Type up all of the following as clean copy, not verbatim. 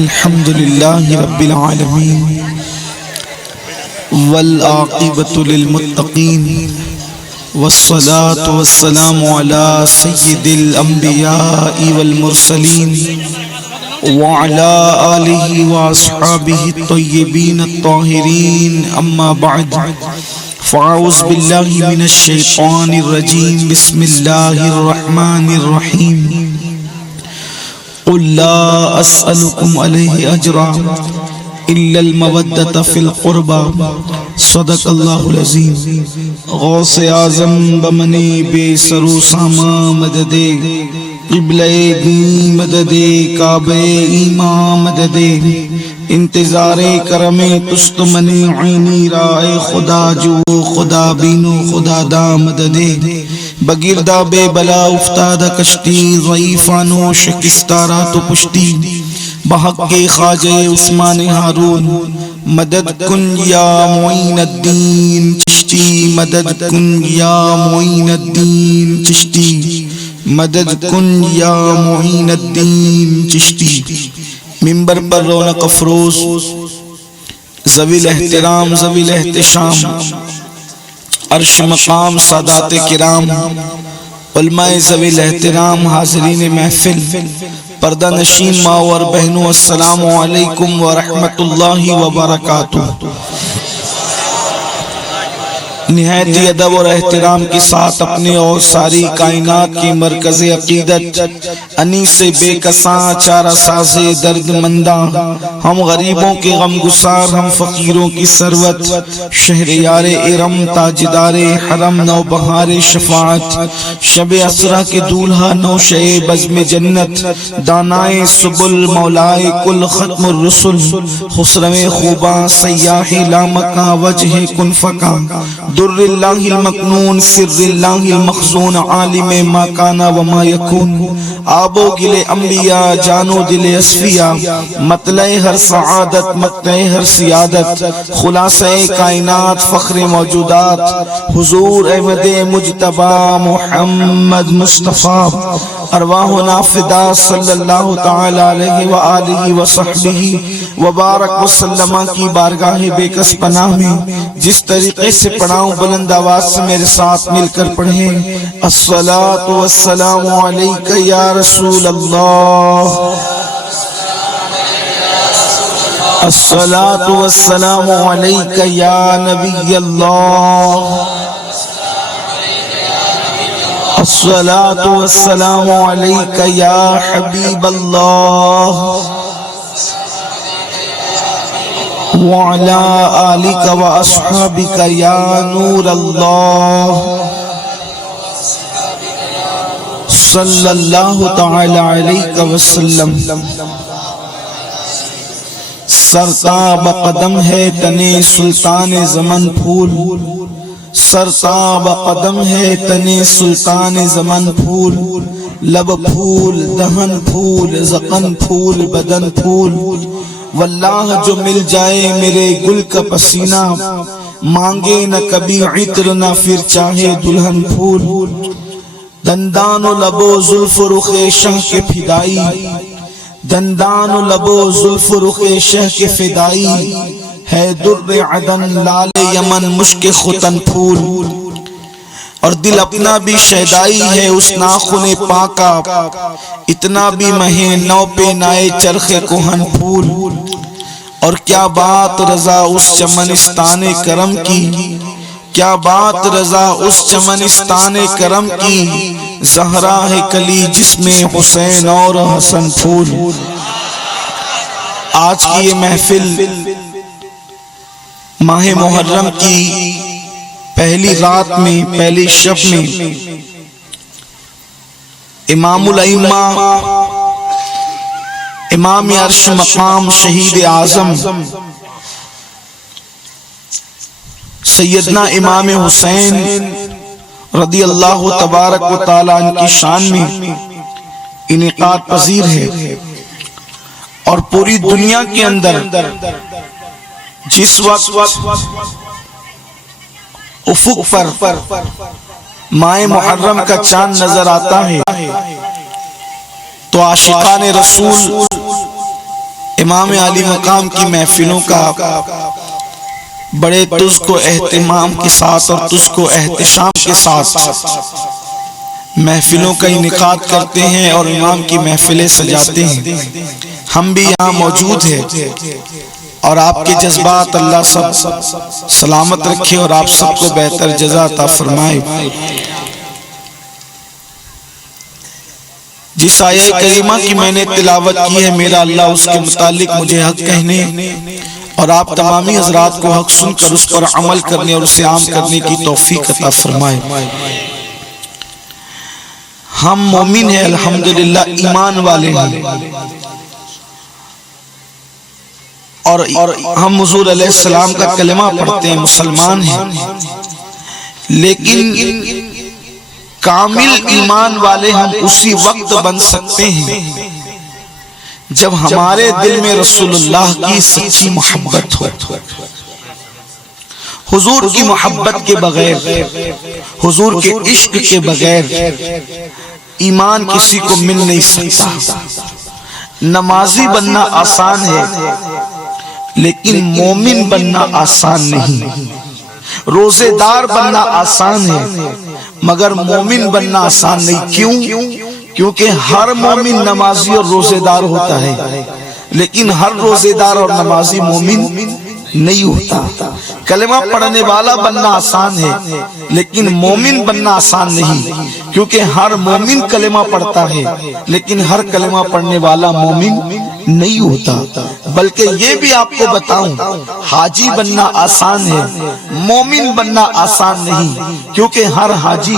الحمد للہ رب العالمین والعاقبۃ للمتقین والصلاة والسلام على سید الانبیاء والمرسلین وعلى آلہ واصحابہ الطیبین الطاہرین اما بعد فاعوذ باللہ من الشیطان الرجیم بسم اللہ الرحمن الرحیم قل لا اسألكم علیہ اجرا الا المودة فی القربى صدق اللہ العظیم غوث اعظم بمنی بے سرو ساما مدد قبلہ دی مدد کعبہ ایمان مدد انتظار کرم تست منی عینی رائے خدا جو خدا بینو خدا دا مدد بگردہ بے بلا افتادہ کشتی ضعیفانو شکستارا تو پشتی بحق کے خواجہ عثمان ہارون مدد کن یا معین الدین چشتی مدد کن یا معین الدین چشتی مدد کن یا معین الدین چشتی منبر پر رونق افروز ذوی الاحترام ذوی الاحتشام عرش مقام سادات کرام علماء ذوی الاحترام حاضرین محفل پردہ نشین ماں اور بہنوں السلام علیکم ورحمۃ اللہ وبرکاتہ۔ نہایت ادب اور احترام کے ساتھ اپنے اور ساری کائنات کی مرکز عقیدت انیس بے کساں چارہ ساز درد منداں ہم غریبوں کے غم گسار ہم فقیروں کی ثروت شہریار ارم تاجدار حرم نو بہار شفاعت شب اسرا کے دولہا نوشے بزم جنت دانائے سبل مولائے کل ختم الرسل خسرو خوباں سیاح لامکاں وجہ کن فکاں در اللہ المکنون سر اللہ المخزون عالم ما کانا وما یکون آب و گل انبیاء جانو دل اصفیاء مطلع ہر سعادت مقطع ہر سیادت خلاصہ کائنات فخر موجودات حضور احمد مجتبی محمد مصطفیٰ ارواحنا فدا صلی اللہ تعالی علیہ وآلہ وصحبہ وبارک وسلم کی بارگاہ بے کس پناہ میں جس طریقے سے پڑھاؤں بلند آواز سے میرے ساتھ مل کر پڑھیں الصلاۃ والسلام علیک یا رسول اللہ الصلاۃ والسلام علیک یا نبی اللہ الصلاۃ والسلام علیک یا حبیب اللہ وعلى آلك وأصحابك يا نور الله صلى الله تعالى عليك وسلم سرتاب قدم ہے تنے سلطان زمن پھول سرتاب قدم ہے تنے سلطان زمن پھول لب پھول دہن پھول زقن پھول بدن پھول واللہ جو مل جائے میرے گل کا پسینہ مانگے نہ کبھی عطر نہ پھر چاہے دلہن پھول دندان و لب و زلف رخ شہ کے فدائی دندان و لب و زلف رخ شہ کے فدائی ہے در عدن لال یمن مشک ختن پھول اور دل اپنا بھی شیدائی ہے اس ناخن پاکا اتنا بھی مہے نو پہ نائے چرخ کوہن پھول اور کیا بات رضا اس چمنستان کرم کی کیا بات رضا اس چمنستان کرم کی زہرا ہے کلی جس میں حسین اور حسن پھول آج کی یہ محفل ماہ محرم کی پہلی رات میں پہلی شب میں امام الائمہ امام عرش مقام شہید اعظم سیدنا امام حسین رضی اللہ تبارک و تعالیٰ عنہ کی شان میں انعقاد پذیر ہے اور پوری دنیا کے اندر جس وقت افق پر ماہ محرم کا چاند نظر آتا ہے تو عاشقان رسول امام علی مقام کی محفلوں کا بڑے تجھ کو اہتمام کے ساتھ اور تجھ کو احتشام کے ساتھ محفلوں کا انعقاد کرتے ہیں اور امام کی محفلیں سجاتے ہیں. ہم بھی یہاں موجود ہیں اور آپ کے جذبات اللہ سب سلامت رکھے اور آپ سب کو بہتر جزا عطا فرمائے. جس آیہ کریمہ کی میں نے تلاوت کی ہے، میرا اللہ اس کے متعلق مجھے حق کہنے اور آپ تمامی حضرات کو حق سن کر اس پر عمل کرنے اور اسے عام کرنے کی توفیق عطا فرمائے. ہم مومن ہیں الحمدللہ، ایمان والے ہیں اور ہم حضور علیہ السلام کا کلمہ پڑھتے ہیں، مسلمان ہیں، لیکن کامل ایمان والے ہم اسی وقت بن سکتے ہیں جب ہمارے دل میں رسول اللہ کی سچی محبت ہو. حضور کی محبت کے بغیر، حضور کے عشق کے بغیر ایمان کسی کو مل نہیں سکتا. نمازی بننا آسان ہے لیکن مومن بننا آسان نہیں. روزے دار بننا آسان ہے مگر مومن بننا آسان نہیں. کیوں؟ کیونکہ ہر مومن نمازی اور روزے دار ہوتا ہے لیکن ہر روزے دار اور نمازی مومن نہیں ہوتا. کلمہ پڑھنے والا بننا آسان ہے لیکن مومن بننا آسان نہیں، کیونکہ ہر مومن کلمہ پڑھتا ہے لیکن ہر کلمہ پڑھنے والا مومن نہیں ہوتا. بلکہ یہ بھی آپ کو بتاؤں، حاجی بننا آسان ہے، مومن بننا آسان نہیں، کیونکہ ہر حاجی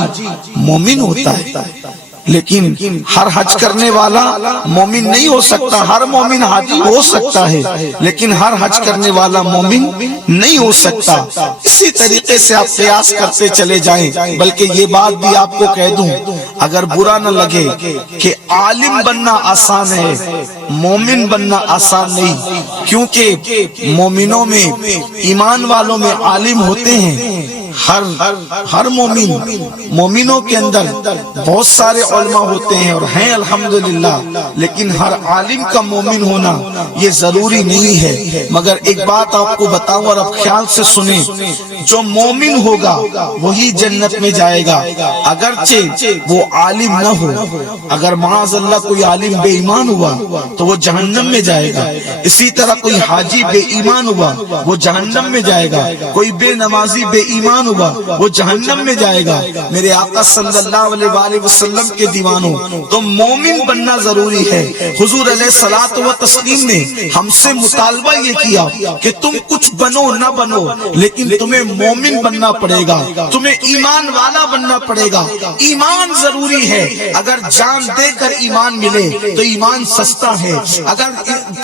مومن ہوتا ہے لیکن ہر حج کرنے والا مومن نہیں ہو سکتا. ہر مومن حاجی ہو سکتا ہے لیکن ہر حج کرنے والا مومن نہیں ہو سکتا. اسی طریقے سے آپ قیاس کرتے چلے جائیں. بلکہ یہ بات بھی آپ کو کہہ دوں اگر برا نہ لگے کہ عالم بننا آسان ہے، مومن بننا آسان نہیں، کیونکہ مومنوں میں، ایمان والوں میں عالم ہوتے ہیں. ہر مومنوں کے اندر بہت سارے علماء ہوتے ہیں اور ہیں الحمدللہ، لیکن ہر عالم کا مومن ہونا یہ ضروری نہیں ہے. مگر ایک بات آپ کو بتاؤں اور آپ خیال سے سنیں، جو مومن ہوگا وہی جنت میں جائے گا اگرچہ وہ عالم نہ ہو. اگر معاذ اللہ کوئی عالم بے ایمان ہوا تو وہ جہنم میں جائے گا. اسی طرح کوئی حاجی بے ایمان ہوا وہ جہنم میں جائے گا. کوئی بے نمازی بے ایمان ہوا وہ جہنم میں جائے گا. میرے آقا صلی اللہ علیہ وآلہ وسلم کے دیوانوں، تو مومن بننا ضروری ہے. حضور علیہ الصلوۃ والتسلیم نے ہم سے مطالبہ یہ کیا کہ تم کچھ بنو نہ بنو لیکن تمہیں مومن بننا پڑے گا، تمہیں ایمان والا بننا پڑے گا. ایمان ضروری ہے. اگر جان دے کر ایمان ملے تو ایمان سستا ہے. اگر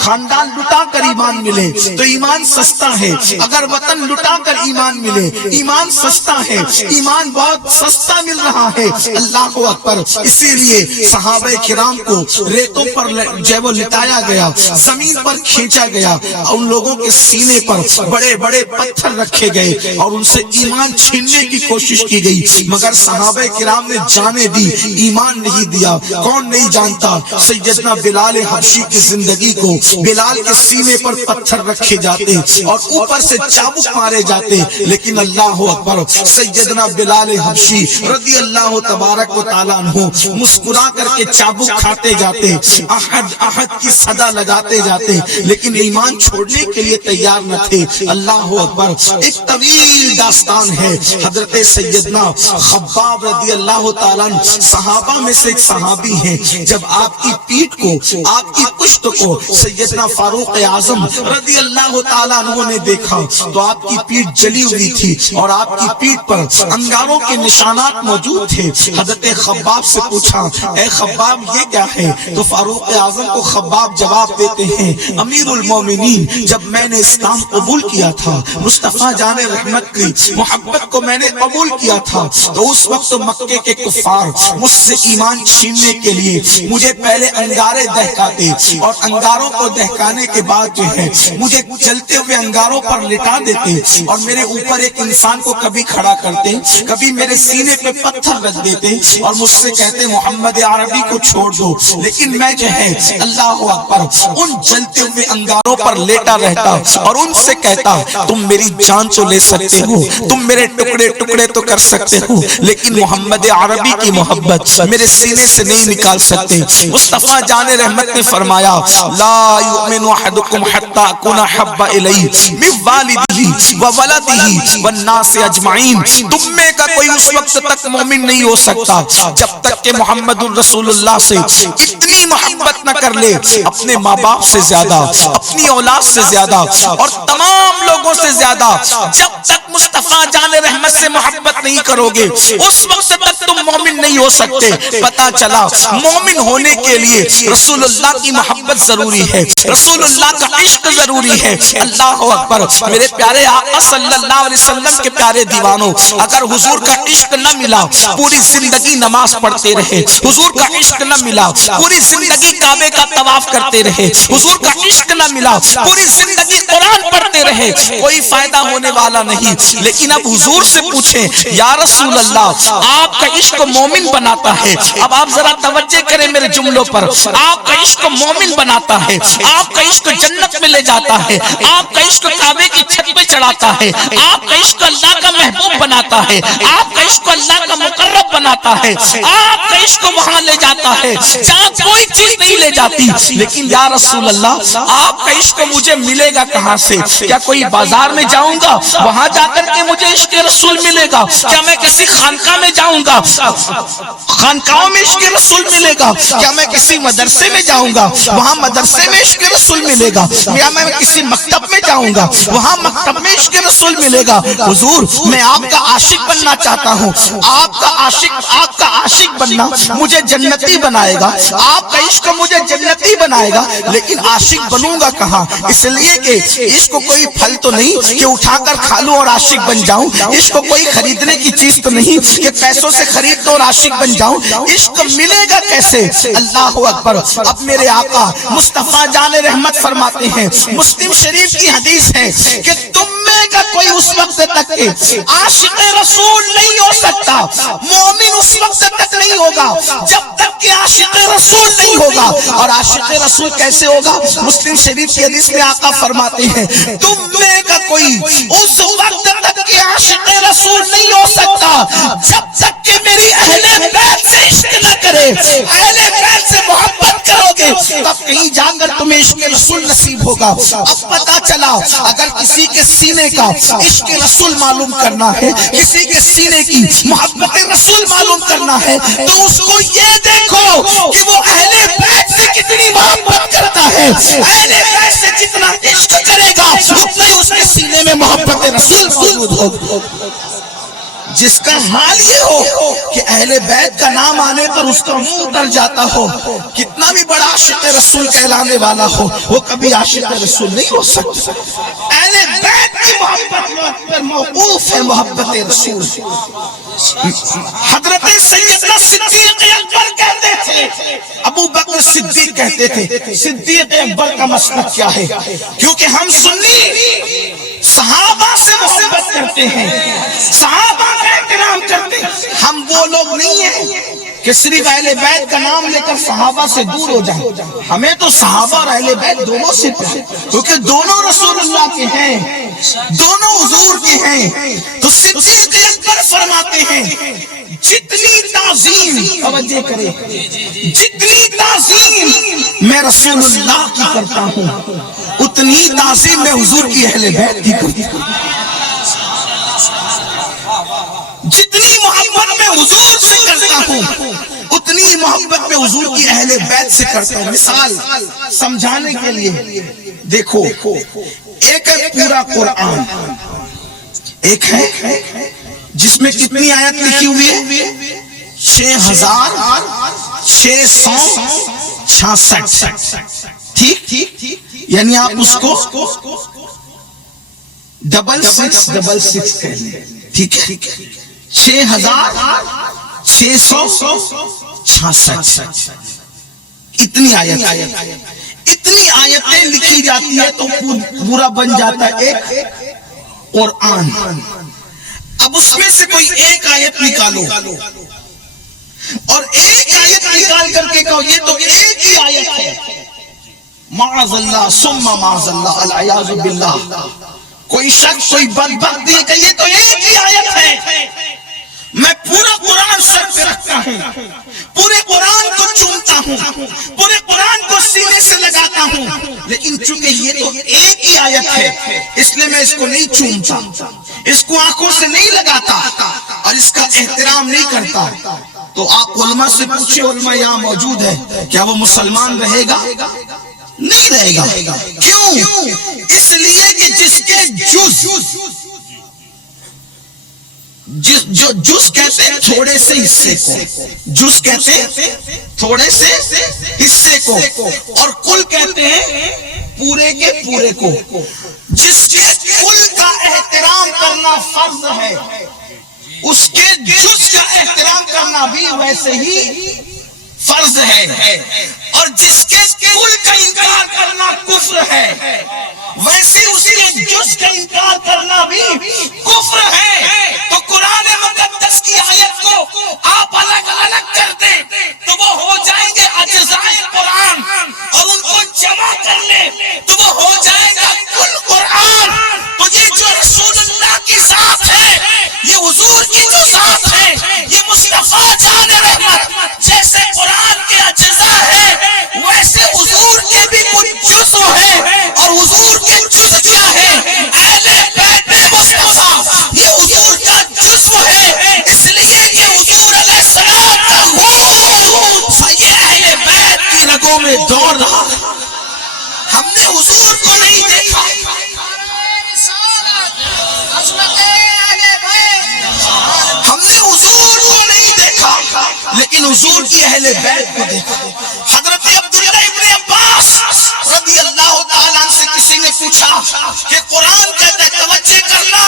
خاندان لٹا کر ایمان ملے تو ایمان سستا ہے. اگر وطن لٹا کر ایمان ملے ایمان سستا ہے. ایمان بہت سستا مل رہا ہے. اللہ اکبر. اسی لیے صحابہ کرام کو ریتوں پر جو لٹایا گیا، زمین پر کھینچا گیا، ان لوگوں کے سینے پر بڑے بڑے پتھر رکھے گئے اور ان سے ایمان چھیننے کی کوشش کی گئی، مگر صحابہ کرام نے جانیں دی، ایمان نہیں دیا. کون نہیں جانتا سیدنا بلال حبشی کی زندگی کو؟ بلال کے سینے پر پتھر رکھے جاتے اور اوپر سے چابک مارے جاتے، لیکن اللہ اکبر، سیدنا بلال حبشی رضی اللہ تبارک و تعالیٰ عنہ مسکرا کر کے چابک کھاتے جاتے، احد احد کی صدا لگاتے جاتے، لیکن ایمان چھوڑنے کے لیے تیار نہ تھے. اللہ اکبر. ایک طویل داستان ہے. حضرت سیدنا خباب رضی اللہ تعالیٰ عنہ صحابہ میں سے ایک صحابی ہیں. جب آپ کی پیٹھ کو، آپ کی پشت کو سیدنا فاروق اعظم رضی اللہ تعالیٰ عنہ نے دیکھا تو آپ کی پیٹھ جلی ہوئی تھی اور آپ کی پیٹھ پر انگاروں کے نشانات موجود تھے. حضرت خباب سے پوچھا، اے خباب یہ کیا ہے؟ تو فاروق اعظم کو خباب جواب دیتے ہیں، امیر المومنین، جب میں نے اسلام قبول کیا تھا، مصطفیٰ جان رحمت کی محبت کو میں نے قبول کیا تھا، تو اس وقت مکے کے کفار مجھ سے ایمان چھیننے کے لیے مجھے پہلے انگارے دہکاتے اور انگاروں کو دہکانے کے بعد جو ہے مجھے جلتے ہوئے انگاروں پر لٹا دیتے اور میرے اوپر ایک انسان کو کبھی کھڑا کرتے, کبھی میرے سینے پہ پتھر رکھ دیتے اور مجھ سے کہتے محمد عربی کو چھوڑ دو, لیکن میں جو ہے اللہ اکبر ان جلتے ہوئے انگاروں پر لیٹا رہتا اور ان سے کہتا تم میری جان تو لے سکتے ہو, تم میرے ٹکڑے ٹکڑے تو کر سکتے ہو, لیکن محمد عربی کی محبت میرے سینے سے نہیں نکال سکتے. مصطفیٰ جان رحمت نے فرمایا لا یؤمن احدکم حتی اکون احب الیہ من والدہ وولدہ والناس اجمعین, تم میں کا کوئی اس وقت تک مومن نہیں ہو سکتا جب تک کہ محمد الرسول اللہ سے اتنی محبت نہ کر لے, اپنے ماں باپ سے زیادہ, اپنی اولاد سے زیادہ اور تمام لوگوں سے زیادہ. جب تک مصطفیٰ جان رحمت سے محبت نہیں کرو گے اس وقت تک تم مومن نہیں ہو سکتے. پتا چلا مومن ہونے کے لیے رسول اللہ کی محبت ضروری ہے, رسول اللہ کا عشق ضروری ہے. اللہ اکبر. میرے پیارے آقا صلی اللہ علیہ وسلم کے پیارے دیوانوں, اگر حضور کا عشق نہ ملا پوری زندگی نماز پڑھتے رہے, حضور کا عشق نہ ملا پوری زندگی کعبے کا طواف کرتے رہے, حضور کا عشق نہ ملا پوری زندگی قرآن پڑھتے رہے, کوئی فائدہ ہونے والا نہیں. لیکن اب حضور سے پوچھیں یا رسول اللہ آپ کا عشق مومن بناتا ہے, اب آپ ذرا توجہ کریں میرے جملوں پر, آپ کا عشق مومن بناتا ہے, آپ کا عشق جنت میں لے جاتا ہے, آپ کا عشق کعبے کی چھت پہ چڑھاتا ہے, آپ کا عشق اللہ کا محبوب بناتا ہے, آپ کا عشق اللہ کا مقرب بناتا ہے, آپ کا عشق وہاں لے جاتا ہے جہاں کوئی چیز نہیں لے جاتی. لیکن یا رسول اللہ آپ کا عشق مجھے ملے گا کہاں سے؟ کیا کوئی بازار میں جاؤں گا وہاں جا کر کے مجھے عشق رسول ملے گا؟ کیا میں کسی خانقاہ میں جاؤں گا خانقاہوں میں عشق رسول ملے گا؟ کیا میں کسی مدرسے میں جاؤں گا وہاں مدرسے میں عشق رسول ملے گا؟ یا میں کسی مکتب میں جاؤں گا وہاں مکتب میں عشق رسول ملے گا؟ حضور میں آپ کا عاشق بننا چاہتا ہوں, آپ کا عاشق بننا مجھے جنتی بنائے گا, آپ کا عشق مجھے جنتی بنائے گا, لیکن عاشق بنوں گا کہاں؟ اس لیے کہ عشق کوئی پھل تو نہیں کہ اٹھا کر کھا لوں اور عاشق بن جاؤں, عشق کوئی خریدنے کی چیز تو نہیں کہ پیسوں سے خرید دو اور عاشق بن جاؤں. عشق ملے گا کیسے؟ اللہ اکبر. اب میرے آقا مصطفیٰ جان رحمت فرماتے ہیں, مسلم شریف کی حدیث ہے کہ تم میں کا کوئی اس وقت تک عاشق رسول نہیں ہو سکتا, مومن اس وقت تک نہیں ہوگا جب تک کہ عاشق رسول نہیں ہوگا. اور عاشق رسول کیسے ہوگا؟ مسلم شریف کی حدیث میں آقا فرماتے ہیں تم میں کا کوئی اس وقت تک کہ عاشق رسول نہیں ہو سکتا جب تک کہ میری اہل بیت سے عشق نہ کرے. اہل بیت سے محبت کرو گے تب کہیں جا کر تمہیں عشق رسول نصیب ہوگا. اب پتا چلا اگر کسی کے سینے کا عشق رسول معلوم کرنا ہے, کسی کے سینے کی محبت رسول معلوم کرنا ہے, تو اس کو یہ دیکھو کہ وہ اہل بیت سے کتنی محبت کرتا ہے. اہل بیت سے جتنا عشق کرے گا اتنا ہی اس کے سینے میں محبت رسول موجود ہوگا. جس کا حال یہ ہو کہ اہل بیت کا نام آنے پر اس کا منہ اتر جاتا ہو, کتنا بھی بڑا عاشق رسول کہلانے والا ہو, وہ کبھی عاشق رسول نہیں ہو سکتا. اہل بیت کی محبت پر موقوف ہے محبت رسول. حضرت سیدنا صدیق اکبر کہتے تھے, ابو بکر صدیق کہتے تھے صدیق اکبر کا مسلک کیا ہے؟ کیونکہ ہم سنی صحابہ سے محبت کرتے ہیں, صحابہ کا احترام کرتے ہیں. ہم وہ لوگ نہیں ہیں کہ صرف اہل بیت کا نام لے کر صحابہ سے دور ہو جائیں. ہمیں تو صحابہ اور اہل بیت دونوں سے پیار, کیونکہ دونوں رسول اللہ کے ہیں, دونوں حضور کے ہیں. تو صدیق اکبر فرماتے ہیں جتنی تعظیم, توجہ کرے, جتنی تعظیم میں رسول اللہ کی کرتا ہوں اتنی تعظیم میں حضور کی اہل بیت کی کرتا ہوں. جتنی محبت میں حضور سے کرتا ہوں اتنی محبت میں حضور کی اہل بیت سے کرتا ہوں. مثال سمجھانے کے لیے دیکھو, ایک ہے پورا قرآن, ایک ہے جس میں کتنی آیت لکھی ہوئی ہے؟ 6666. ٹھیک, یعنی آپ اس کو 6666 کہیں, ٹھیک ہے, 6666 اتنی آیتیں لکھی جاتی ہے تو پورا بن جاتا ہے ایک قرآن. اب اس میں سے کوئی ایک آیت نکالو اور ایک آیت نکال کر کے کہو یہ تو ایک ہی آیت ہے، معاذ اللہ ثم معاذ اللہ العیاذ باللہ، کوئی شخص کوئی بدبخت دیے کہ یہ تو ایک ہی آیت ہے، میں پورا قرآن سر پہ رکھتا ہوں، پورے قرآن کو چومتا ہوں، پورے قرآن کو سینے سے لگاتا ہوں، لیکن چونکہ یہ تو ایک ہی آیت ہے اس لیے میں اس کو نہیں چومتا، اس کو آنکھوں سے نہیں لگاتا اور اس کا احترام نہیں کرتا۔ تو آپ علماء سے پوچھیں، علماء یہاں موجود ہے، کیا وہ مسلمان رہے گا؟ نہیں رہے گا۔ کیوں؟ اس لیے کہ جس کے جز کہتے ہیں تھوڑے سے حصے کو، جز کہتے ہیں تھوڑے سے حصے کو، اور کل کہتے ہیں پورے کے پورے کو۔ جس کے کل کا احترام کرنا فرض ہے اس کے جز کا احترام کرنا بھی ویسے ہی فرض ہے، اور جس کے کل کا انکار کرنا کفر ہے ویسے اس کے جز کا انکار کرنا بھی کفر ہے۔ تو قرآن مقدس کی آیت کو آپ الگ الگ کر دیں تو وہ ہو جائیں گے اجزائے قرآن، اور ان کو جمع کر لیں تو وہ ہو جائے گا کل قرآن۔ تو یہ جو رسول اللہ کی ذات ہے، یہ حضور کی جو ذات ہے، یہ مصطفیٰ جان رحمت، جیسے قرآن کے اجزاء ہے ویسے حضور کے بھی کچھ جزء ہے، اور حضور کے جزء کیا ہے؟ اہل بیت مصطفیٰ، یہ حضور کا جزء ہے، اس لیے کہ حضور علیہ السلام کا خون یہ اہل بیت کی رگوں میں دوڑ رہا۔ ہم نے حضور کو نہیں دیکھا، ہم نے حضور کو نہیں دیکھا، لیکن حضور کی اہل بیت کو دیکھا۔ حضرت عبداللہ ابن عباس رضی اللہ تعالیٰ عنہ سے کسی نے پوچھا کہ قرآن کہتا ہے توجہ کرنا،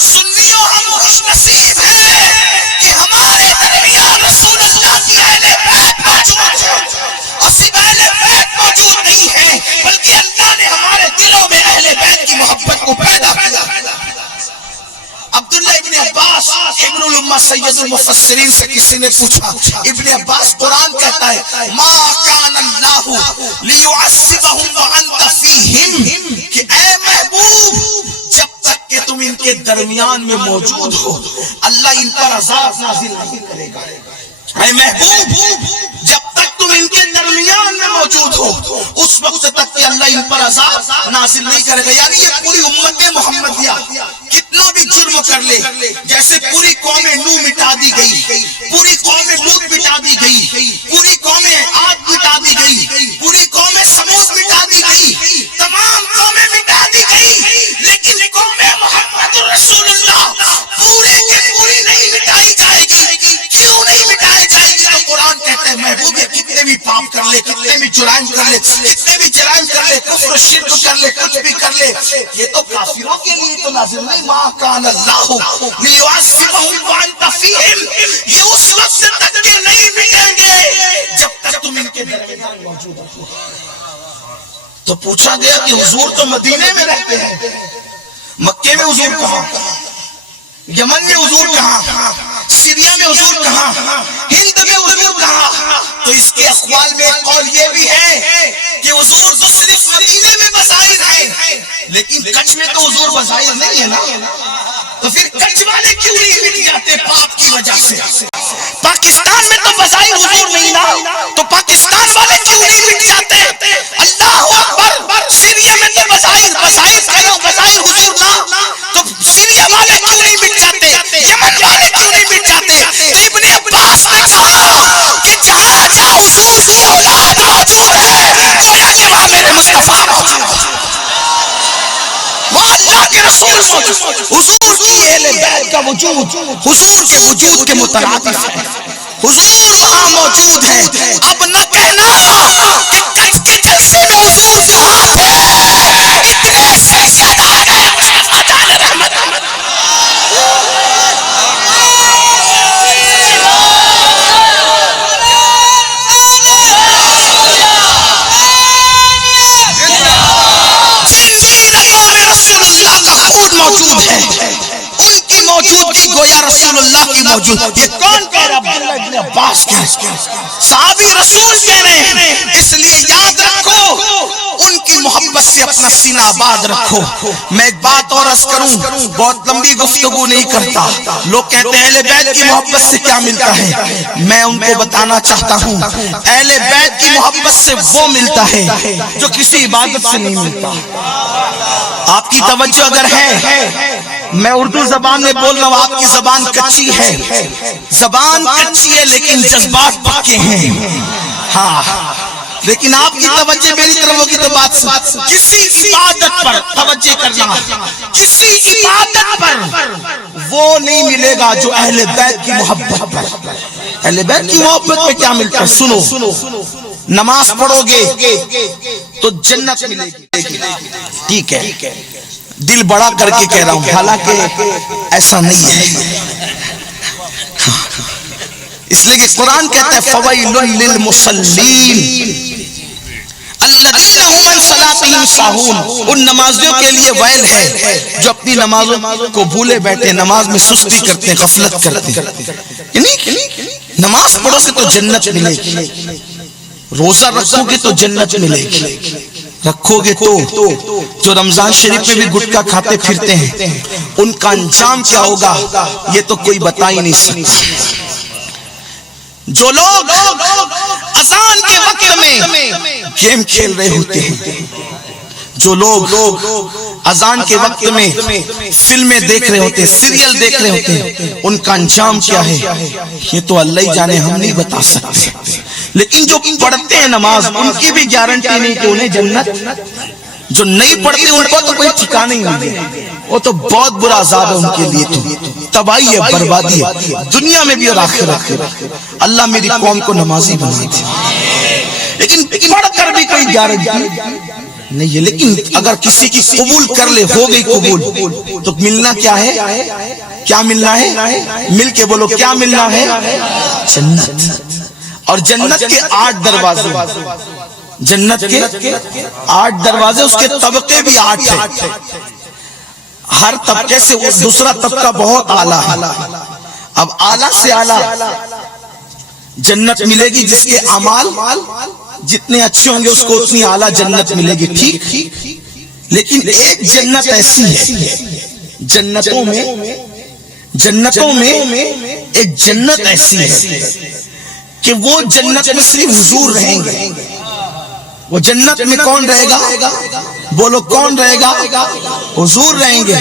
سنیوں ہم خوش نصیب ہیں کہ ہمارے درمیان رسول اللہ کی اہل بیت موجود ہے، اور صرف اہل بیت موجود نہیں ہے بلکہ اللہ نے ہمارے دلوں میں اہل بیت کی محبت کو پیدا کیا۔ عبداللہ ابن عباس ابن الامہ سید المفسرین سے کسی نے پوچھا، ابن عباس قرآن کہتا ہے ما کان اللہ لیعذبہم وانت فیہم، کہ اے محبوب جب تک کہ تم ان کے درمیان میں موجود ہو اللہ ان پر عذاب نازل نہیں کرے گا۔ اے محبوب جب تک تم ان کے درمیان میں موجود ہو اس وقت تک کہ اللہ ان پر عذاب نازل نہیں کرے گا۔ یعنی یہ پوری امت محمدیہ کتنا بھی جرم کر لے، جیسے پوری قوم نوح مٹا دی گئی، پوری قوم لوط مٹا دی گئی، پوری قوم عاد مٹا دی گئی، پوری قوم سمود مٹا دی گئی، تمام قومیں مٹا دی گئی، لیکن قوم محمد رسول اللہ پورے کے پوری نہیں مٹائی جائے گی۔ کیوں نہیں مٹائی جائے گی؟ تو قرآن کہتا ہے محبوب یہ کتنے بھی پاپ کر لے، کتنے بھی جرائم کر لے، کتنے بھی جرائم کر لے، کفر و شرک کر لے، کچھ بھی کر لے، یہ تو کافروں کے لیے تو نازل نہیں۔ ما کان اللہ لیعذبہم وانت فیہم، یہ اس وقت تک کے نہیں مٹیں گے جب تک تم ان کے درمیان موجود ہو۔ تو پوچھا گیا کہ حضور تو مدینے میں رہتے ہیں، مکے میں حضور کہاں، یمن میں حضور کہاں، سیریا میں حضور کہاں، ہند میں حضور کہاں؟ تو اس کے اقوال میں ایک قول یہ بھی ہے کہ حضور تو صرف مدینے میں بظاہر ہیں، لیکن کچھ میں تو حضور بظاہر نہیں ہے نا، تو پھر کچھ والے کیوں نہیں مٹ جاتے پاپ کی وجہ سے؟ پاکستان میں تو بظاہر حضور نہیں نا، تو پاکستان والے کیوں نہیں مٹ جاتے؟ اللہ اکبر، سیریا میں تو بظاہر حضور نا، تو سیریا والے کیوں نہیں مٹ جاتے؟ یمن والے کیوں نہیں مٹ جاتے؟ تو ابن عباس نے کہا کہ جہاں جہاں حضور کی اولاد موجود ہے گویا کہ وہاں میرے مصطفیٰ موجود ہے، وہاں اللہ کے رسول موجود۔ حضور کی اہل بیت کا وجود حضور کے وجود کے مترادف ہے، حضور وہاں موجود ہے۔ اب نہ کہنا کہ کچھ کے جلسے میں حضور کہاں تھے، اتنے سے زیادہ آ گئے مصطفیٰ جان رحمت۔ موجود ہے، ان کی موجودگی رسول اللہ کی موجود. یہ کون کہہ رہا؟ عبداللہ ابن عباس کہہ رہے ہیں، صحابی رسول کہہ رہے ہیں. اس لیے یاد رکھو، ان کی محبت سے اپنا سینہ آباد رکھو. میں ایک بات اور عرض کروں، بہت لمبی گفتگو نہیں کرتا. لوگ کہتے ہیں اہل بیت کی محبت سے کیا ملتا ہے؟ میں ان کو بتانا چاہتا ہوں، اہل بیت کی محبت سے وہ ملتا ہے جو کسی عبادت سے نہیں ملتا. آپ کی توجہ اگر ہے، میں اردو زبان میں بول رہا ہوں، آپ کی زبان کچی ہے، زبان کچی ہے لیکن جذبات پکے ہیں. ہاں، لیکن آپ کی توجہ میری طرف ہوگی تو بات سن. کسی عبادت پر توجہ کرنا، کسی عبادت پر وہ نہیں ملے گا جو اہل بیت کی محبت پر. اہل بیت کی محبت پہ کیا ملتا ہے؟ سنو، نماز پڑھو گے تو جنت ملے گی. ٹھیک ہے، دل بڑا کر کے کہہ رہا ہوں، حالانکہ ایسا نہیں ہے. اس لیے کہ قرآن کہتا ہے فَوَيْلٌ لِّلْمُصَلِّينَ الَّذِينَ هُمْ عَنْ صَلَاتِهِمْ سَاهُونَ. ان نمازیوں کے لیے ویل ہے جو اپنی نمازوں کو بھولے بیٹھے، نماز میں سستی کرتے ہیں، غفلت کرتے ہیں. یعنی نماز پڑھو گے تو جنت ملے گی، روزہ رکھو گے تو جنت ملے گی. رکھو گے تو جو رمضان شریف میں بھی گٹکا کھاتے پھرتے ہیں ان کا انجام کیا ہوگا یہ تو کوئی بتا ہی نہیں سکتا. جو لوگ اذان کے وقت میں گیم کھیل رہے ہوتے ہیں، جو لوگ اذان کے وقت میں فلمیں دیکھ رہے ہوتے ہیں، سیریل دیکھ رہے ہوتے ہیں، ان کا انجام کیا ہے یہ تو اللہ ہی جانے، ہم نہیں بتا سکتے. لیکن جو پڑھتے ہیں نماز، ان کی بھی گارنٹی نہیں کہ انہیں جنت. جو نہیں پڑھتے ان کو تو کوئی ٹھکانہ نہیں ہوگا، وہ تو بہت برا عذاب ہے ان کے لیے، تو تباہی ہے، بربادی ہے، دنیا میں بھی اور آخرت میں. اللہ میری قوم کو نمازی بنا دے. لیکن پڑھ کر بھی کوئی گارنٹی نہیں ہے. لیکن اگر کسی کی قبول کر لے، ہو گئی قبول، تو ملنا کیا ہے؟ کیا ملنا ہے؟ مل کے بولو، کیا ملنا ہے؟ جنت. اور جنت کے 8 دروازے، جنت کے 8 دروازے، اس کے طبقے بھی 8 ہیں. ہر طبقے سے دوسرا طبقہ بہت اعلیٰ ہے. اب اعلیٰ سے اعلیٰ جنت ملے گی، جس کے اعمال جتنے اچھے ہوں گے اس کو اتنی اعلیٰ جنت ملے گی. ٹھیک، لیکن ایک جنت ایسی ہے، جنتوں میں ایک جنت ایسی ہے کہ وہ جنت میں صرف حضور رہیں گے. وہ جنت میں کون رہے گا؟ بولو کون رہے گا؟ حضور رہیں گے.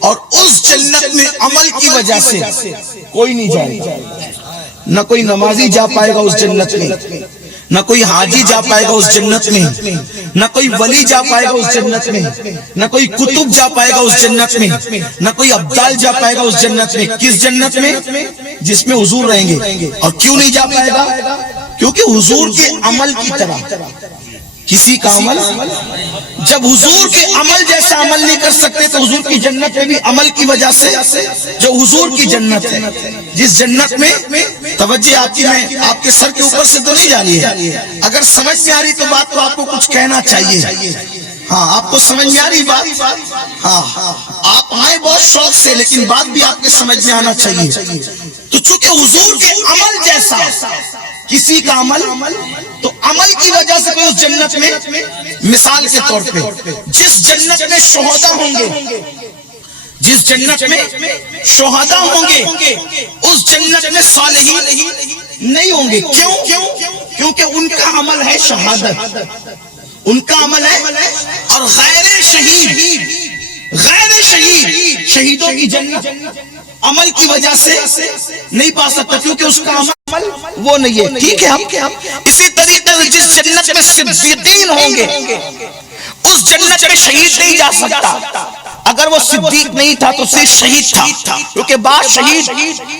اور اس جنت میں عمل کی وجہ سے کوئی نہیں جائے گا. نہ کوئی نمازی جا پائے گا اس جنت میں، نہ کوئی حاجی جا پائے گا اس جنت میں، نہ کوئی ولی جا پائے گا اس جنت میں، نہ کوئی کتب جا پائے گا اس جنت میں، نہ کوئی ابدال جا پائے گا اس جنت میں. کس جنت میں؟ جس میں حضور رہیں گے. اور کیوں نہیں جا پائے گا؟ کیونکہ حضور کے عمل کی طرح کسی کا عمل، جب حضور کے عمل جیسا عمل نہیں کر سکتے تو حضور کی جنت میں بھی عمل کی وجہ سے، جو حضور کی جنت ہے، جس جنت میں توجہ آپ کی، میں آپ کے سر کے اوپر سے تو نہیں جا رہی ہے، اگر سمجھ میں آ رہی تو بات تو آپ کو کچھ کہنا چاہیے. ہاں، آپ کو سمجھ میں آ رہی بات؟ ہاں، آپ آئے بہت شوق سے، لیکن بات بھی آپ کے سمجھ میں آنا چاہیے. تو چونکہ حضور کے عمل جیسا کسی کا عمل، تو عمل کی وجہ سے کوئی اس جنت میں، مثال کے طور پہ جس جنت میں شہداء ہوں گے، جس جنت میں شہداء ہوں گے، اس جنت میں صالحین نہیں ہوں گے. کیوں؟ کیونکہ ان کا عمل ہے شہادت، ان کا عمل ہے. اور غیر شہید شہیدوں کی جنت عمل کی وجہ سے نہیں پا سکتا، کیونکہ اس کا عمل وہ نہیں ہے. ٹھیک ہے. اسی طریقے سے جس جنت میں صدیقین ہوں گے، اس جنت میں شہید نہیں جا سکتا. اگر وہ صدیق نہیں تھا تو صرف شہید تھا، کیونکہ بعض شہید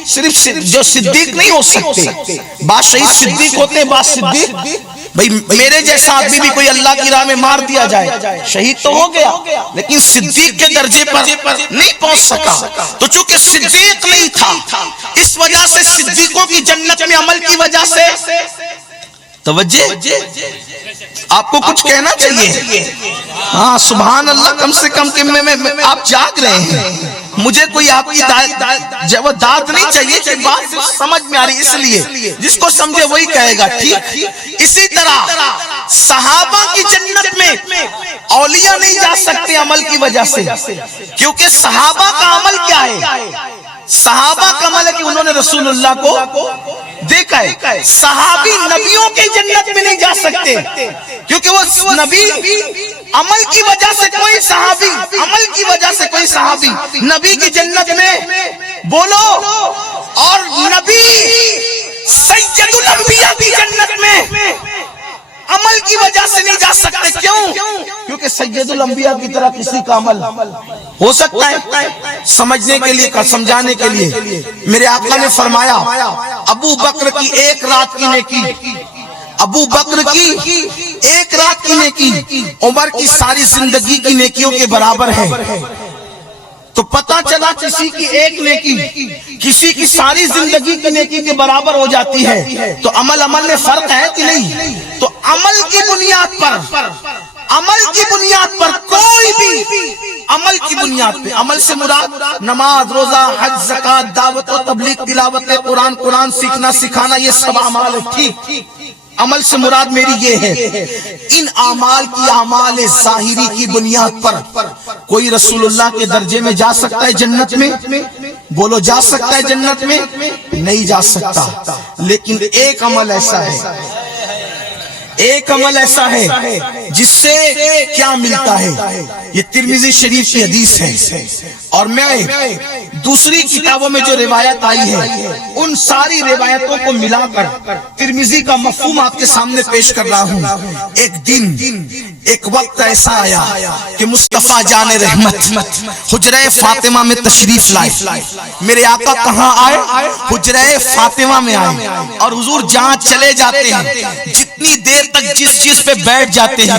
صرف جو صدیق نہیں ہو سکتے، بعض شہید صدیق ہوتے ہیں، بعض صدیق. بھئی میرے جیسا آدمی بھی کوئی اللہ کی راہ میں مار دیا جائے، شہید تو ہو گیا، لیکن صدیق کے درجے پر نہیں پہنچ سکا. تو چونکہ صدیق نہیں تھا، اس وجہ سے صدیقوں کی جنت میں عمل کی وجہ سے توجہ آپ کو کچھ کہنا چاہیے. ہاں سبحان اللہ. کم سے کم کہ آپ جاگ رہے ہیں. مجھے کوئی آپ کی داد نہیں چاہیے کہ بات سمجھ میں آ رہی, اس لیے جس کو سمجھے وہی کہے گا ٹھیک. اسی طرح صحابہ کی جنت میں اولیاء نہیں جا سکتے عمل کی وجہ سے, کیونکہ صحابہ کا عمل کیا ہے؟ صحابہ کا عمل ہے کہ انہوں نے رسول اللہ کو دیکھا ہے. صحابی نبیوں کی جنت میں نہیں جا سکتے, کیونکہ وہ نبی عمل کی وجہ سے کوئی صحابی عمل کی وجہ سے کوئی صحابی نبی کی جنت میں بولو, اور نبی سید الانبیاء کی جنت میں عمل کی وجہ سے نہیں جا سکتے. کیوں؟ کیونکہ سید الانبیاء کی طرح کسی کا عمل ہو سکتا ہے؟ سمجھنے کے لیے, سمجھانے کے لیے میرے آقا نے فرمایا ابو بکر کی ایک رات کی نیکی, ابو بکر کی ایک رات کی نیکی عمر کی ساری زندگی کی نیکیوں کے برابر ہے. تو پتا چلا کسی کی ایک نیکی کسی کی ساری زندگی کی نیکی کے برابر ہو جاتی ہے. تو عمل میں فرق ہے کہ نہیں؟ تو عمل کی بنیاد پر کوئی بھی عمل کی بنیاد پہ, عمل سے مراد نماز, روزہ, حج, زکات, دعوت و تبلیغ, تلاوت قرآن سیکھنا سکھانا, یہ سب اعمال ہے. ٹھیک, عمل سے مراد میری یہ ہے. ان اعمال کی اعمال ظاہری کی بنیاد پر کوئی رسول اللہ کے درجے میں جا سکتا ہے جنت میں؟ بولو, جا سکتا ہے جنت میں؟ نہیں جا سکتا. لیکن ایک عمل ایسا ہے جس سے کیا ملتا ہے. یہ ترمذی شریف کی حدیث ہے, اور میں دوسری کتابوں میں جو روایت آئی ہے ان ساری روایتوں کو ملا کر ترمذی کا مفہوم آپ کے سامنے پیش کر رہا ہوں. ایک دن ایک وقت ایسا آیا کہ مصطفیٰ جان رحمت حجرہ فاطمہ میں تشریف لائے. میرے آقا کہاں آئے؟ حجرہ فاطمہ میں آئے. اور حضور جہاں چلے جاتے ہیں, جتنی دیر تک جس چیز پہ بیٹھ جاتے ہیں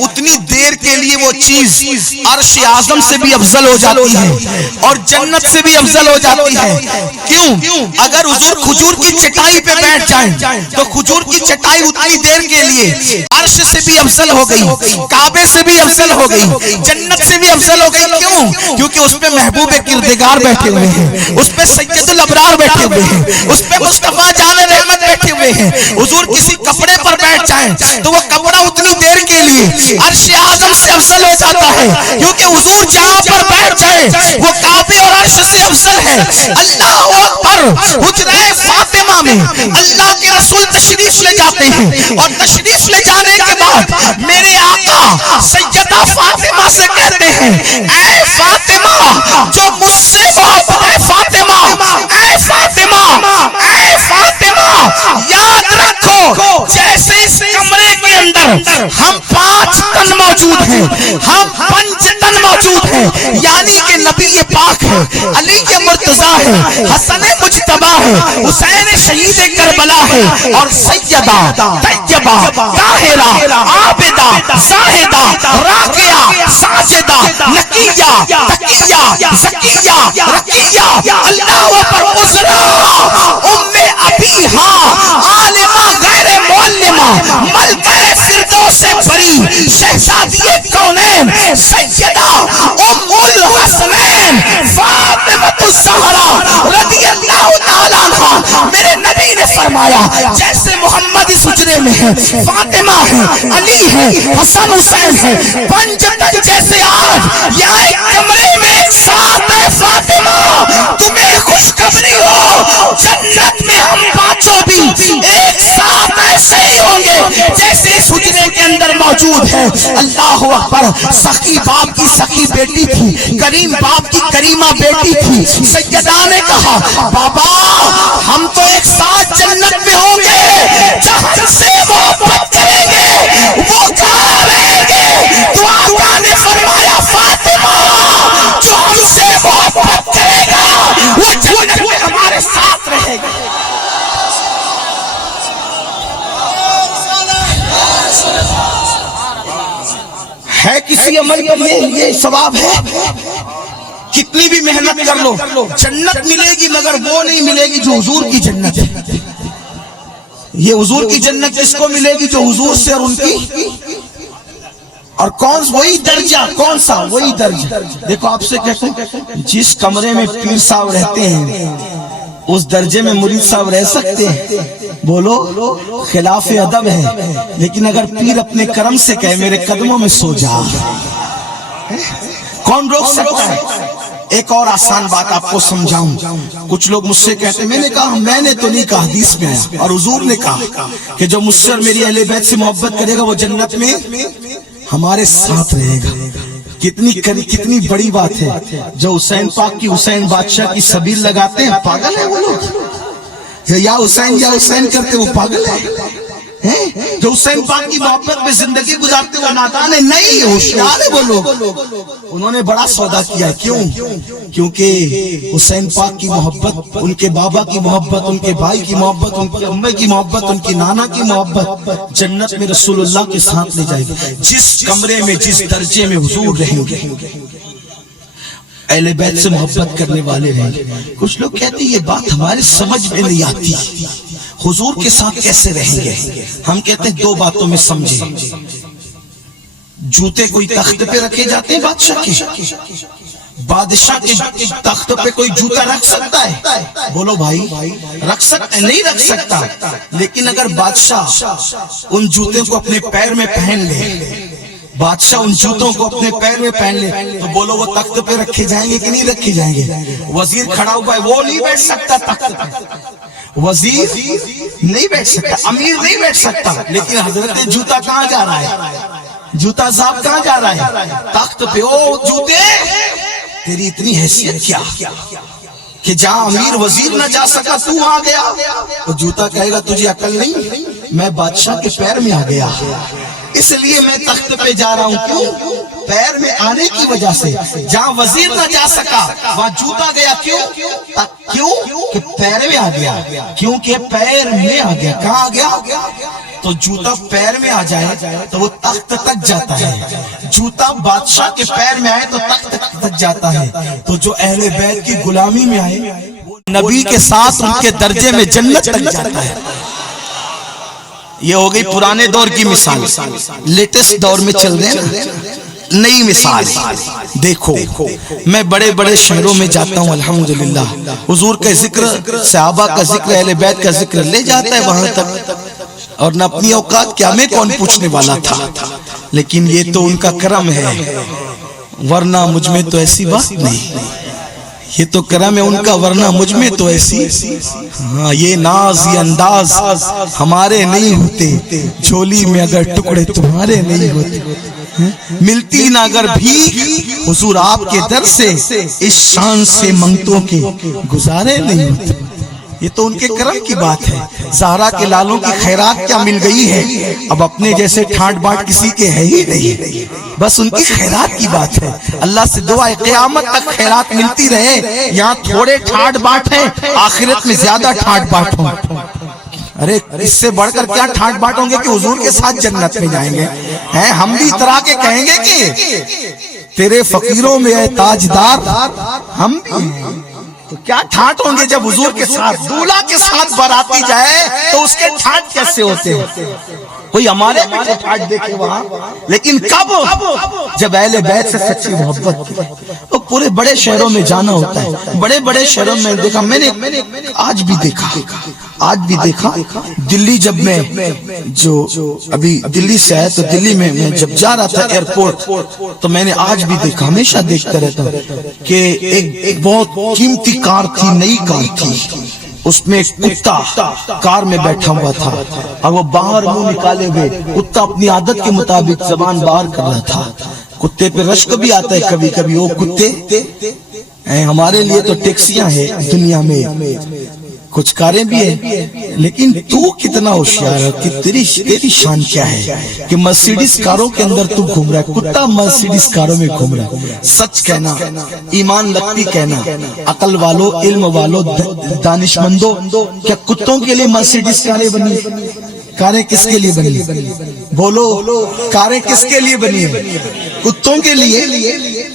اتنی دیر کے لیے وہ چیز عرش اعظم سے بھی افضل ہو جاتی ہے اور جنت سے بھی افضل ہو جاتی ہے. کیوں؟ اگر حضور کھجور کی چٹائی پہ بیٹھ جائیں تو کھجور کی چٹائی اتنی دیر کے لیے عرش سے بھی افضل ہو گئی, کعبے سے بھی افضل ہو گئی, جنت سے بھی افضل ہو گئی. کیوں؟ کیونکہ اس پہ محبوب کردگار بیٹھے ہوئے ہیں, اس پہ سید الابرار بیٹھے ہوئے ہیں, اس پہ مصطفیٰ جان رحمت بیٹھے ہوئے ہیں. حضور کسی کپڑے پر بیٹھ جائیں تو وہ کپڑا اتنی دیر کے لیے عرش اعظم سے افضل ہو جاتا ہے, کیونکہ حضور جہاں پر بیٹھ جائیں وہ کعبے اور عرش سے افضل ہے. اللہ اکبر. حجرہ فاطمہ میں اللہ کے رسول تشریف لے جاتے ہیں, اور تشریف لے جانے کے بعد میرے آقا سیدہ فاطمہ سے کہتے ہیں, اے فاطمہ جو مجھ سے محبت ہے, فاطمہ اے فاطمہ اے فاطمہ, یاد رکھو جیسے اس کمرے کے اندر ہم 5 تن موجود ہیں, ہم 5 تن موجود ہیں, یعنی کہ نبی پاک ہے, علی مرتضیٰ ہے, حسن مجتبیٰ ہے, حسین شہید کربلا ہے, اور سیدہ طیبہ طاہرہ عابدہ زاہدہ راکعہ ساجدہ نقیہ تقیہ زکیہ رقیہ, اللہ پر عذرا ام ابیہا عالمہ غیر معلمہ ملکہ فردوس بری شہزادی کونین سیدہ ام الحسنین فاطمہ الزہرا رضی اللہ تعالیٰ عنہا. میرے نبی نے فرمایا جیسے محمد اس حجرے میں ہے, فاطمہ ہے, علی ہے, حسن حسین ہے, 5 تن جیسے آج یہاں ایک کمرے میں ایک ساتھ ہے. فاطمہ تمہیں خوشخبری ہو, جنت میں ہم 5 بھی ایک ساتھ ایسے ہی ہوں گے جیسے اس حجرے کے اندر موجود ہے. اللہ اکبر. سخی باپ کی سخی بیٹی تھی, کریم باپ کی کریمہ بیٹی تھی. سیدہ نے کہا بابا ہم تو ایک ساتھ جنت میں ہوں گے, جہاں سے محبت کریں گے وہ کہاں رہیں گے؟ تو آقا نے فرمایا فاطمہ جو ہم سے محبت کرے گا وہ جنت میں ہمارے ساتھ رہے گا. ہے کسی عمل کا یہ ثواب ہے؟ کتنی بھی محنت کر لو جنت ملے گی, مگر وہ نہیں ملے گی جو حضور کی جنت ہے. یہ حضور کی جنت کس کو ملے گی؟ جو حضور سے اور ان کی، اور وہی درجہ، کون سا؟ وہی درجہ۔ دیکھو آپ سے کہتے ہیں جس کمرے میں پیر صاحب رہتے ہیں اس درجے میں مرید صاحب رہ سکتے ہیں؟ بولو، خلاف ادب ہے۔ لیکن اگر پیر اپنے کرم سے کہے میرے قدموں میں سو جا، کون روک سکتا ہے؟ ایک اور آسان بات آپ کو سمجھاؤں۔ کچھ لوگ مجھ سے کہتے ہیں، میں نے کہا میں نے تو نہیں کہا، حدیث میں آیا اور حضور نے کہا کہ جو مجھ سے اور میری اہل بیت سے محبت کرے گا وہ جنت میں ہمارے ساتھ رہے گا۔ کتنی بڑی بات ہے۔ جو حسین پاک کی، حسین بادشاہ کی سبیل لگاتے ہیں، پاگل ہیں وہ لوگ؟ یا حسین کرتے وہ پاگل ہے؟ جو حسین پاک کی محبت میں زندگی گزارتے وہ نادان ہے؟ نہیں، ہوشیار ہے وہ لوگ۔ انہوں نے بڑا سودا کیا ہے۔ کیوں؟ کیونکہ حسین پاک کی محبت، ان کے بابا کی محبت، ان کے بھائی کی محبت، ان کے امّے کی محبت، ان کی نانا کی محبت جنت میں رسول اللہ کے ساتھ لے جائے گی۔ جس کمرے میں، جس درجے میں حضور رہیں گے، اہل بیت سے محبت کرنے والے رہیں گے۔ کچھ لوگ کہتے ہیں یہ بات ہمارے سمجھ میں نہیں آتی، حضور کے ساتھ کیسے رہیں گے؟ ہم کہتے ہیں دو باتوں میں سمجھیں۔ جوتے کوئی تخت پہ رکھے جاتے ہیں بادشاہ کے؟ بادشاہ کے تخت پہ کوئی جوتا رکھ سکتا ہے؟ بولو بھائی، رکھ سکتا ہے؟ نہیں رکھ سکتا۔ لیکن اگر بادشاہ ان جوتے کو اپنے پیر میں پہن لے، بادشاہ ان جوتوں کو اپنے پیر میں پہن لے تو بولو وہ تخت پہ رکھے جائیں گے کہ نہیں رکھے جائیں گے؟ وزیر کھڑا ہوا ہے، وہ نہیں بیٹھ سکتا تخت پہ، وزیر نہیں بیٹھ سکتا، امیر نہیں بیٹھ سکتا، لیکن حضرت جوتا کہاں جا رہا ہے؟ جوتا صاحب کہاں جا رہا ہے؟ تخت پہ۔ او جوتے، تیری اتنی حیثیت کیا کہ جہاں امیر وزیر نہ جا سکا تو آ گیا؟ تو جوتا کہے گا تجھے عقل نہیں، میں بادشاہ کے پیر میں آ گیا، اس لیے میں تخت پہ جا رہا ہوں۔ کیوں؟ پیر میں آنے کی وجہ سے۔ جہاں وزیر نہ جا سکا وہاں جوتا گیا۔ کیوں؟ کہ پیر میں آ گیا، کیونکہ پیر میں آ گیا۔ کہاں آ گیا؟ تو جوتا پیر میں آ جائے تو وہ تخت تک جاتا ہے، جوتا بادشاہ کے پیر میں آئے تو تخت تک جاتا ہے۔ تو جو اہل بیت کی غلامی میں آئے وہ نبی کے ساتھ ان کے درجے میں جنت تک جاتا ہے۔ یہ ہو گئی پرانے دور کی مثال۔ لیٹسٹ دور میں چل رہے ہیں نئی مثال۔ دیکھو میں بڑے بڑے شہروں میں جاتا ہوں، الحمدللہ حضور کا ذکر، صحابہ کا ذکر، اہل بیت کا ذکر لے جاتا ہے وہاں تک، اور نہ اپنی اوقات کیا میں کون پوچھنے والا تھا، لیکن یہ تو ان کا کرم ہے، ورنہ مجھ میں تو ایسی بات نہیں۔ یہ تو کرم ہے ان کا، ورنہ مجھ میں تو ایسی، ہاں یہ ناز یہ انداز ہمارے نہیں ہوتے، جھولی میں اگر ٹکڑے تمہارے نہیں ہوتے، ملتی نہ اگر بھی حضور آپ کے در سے، اس شان سے منگتوں کے گزارے نہیں ہوتے۔ یہ تو ان کے کرم کی بات ہے۔ زہرا کے لالوں کی خیرات کیا مل گئی ہے، اب اپنے جیسے ٹھاٹ باٹ کسی کے ہے ہی نہیں، بس ان کی خیرات کی بات ہے۔ اللہ سے دعا ہے قیامت تک خیرات ملتی رہے۔ یہاں تھوڑے ٹھاٹ باٹ ہیں، آخرت میں زیادہ ٹھاٹ باٹ ہوں۔ ارے اس سے بڑھ کر کیا ٹھاٹ باٹ ہوں گے کہ حضور کے ساتھ جنت میں جائیں گے۔ ہم بھی اترا کے کہیں گے کہ تیرے فقیروں میں ہے تاجدار، ہم بھی تو کیا ٹھاٹ ہوں گے جب حضور کے ساتھ دولہا کے ساتھ باراتی جائے تو اس کے ٹھاٹ کیسے ہوتے ہیں؟ کوئی ہمارے پیچھے ٹھاٹ دیکھے وہاں، لیکن کب؟ جب اہل بیت سے سچی محبت کی۔ وہ پورے بڑے شہروں میں جانا ہوتا ہے، بڑے بڑے شہروں میں دیکھا، میں نے آج بھی دیکھا دلی، جب میں جو ابھی دلی سے آیا تو دلی میں جب جا رہا تھا ایئرپورٹ تو میں نے آج بھی دیکھا، ہمیشہ دیکھتا رہتا ہوں کہ ایک بہت قیمتی کار تھی، نئی کار تھی، اس میں ایک کتا کار میں بیٹھا ہوا تھا اور وہ باہر منہ نکالے ہوئے، کتا اپنی عادت کے مطابق زبان باہر کر رہا تھا۔ کتے پہ رشک بھی آتا ہے کبھی کبھی، وہ کتے ہمارے لیے تو ٹیکسیاں ہیں دنیا میں، کچھ کاریں بھی ہیں، لیکن تو کتنا ہوشیار ہے کہ تیری شان کیا ہے کہ مرسیڈیز کاروں کے اندر تو گھوم رہا ہے، کتا مرسیڈیز کاروں میں گھوم رہا ہے۔ سچ کہنا، ایمان لگتی کہنا، عقل والو، علم والو، دانش مندو، کیا کتوں کے لیے مرسیڈیز کاریں بنی؟ کاریں کس کے لیے بنی؟ بولو، کاریں کس کے لیے بنی ہیں؟ کتوں کے لیے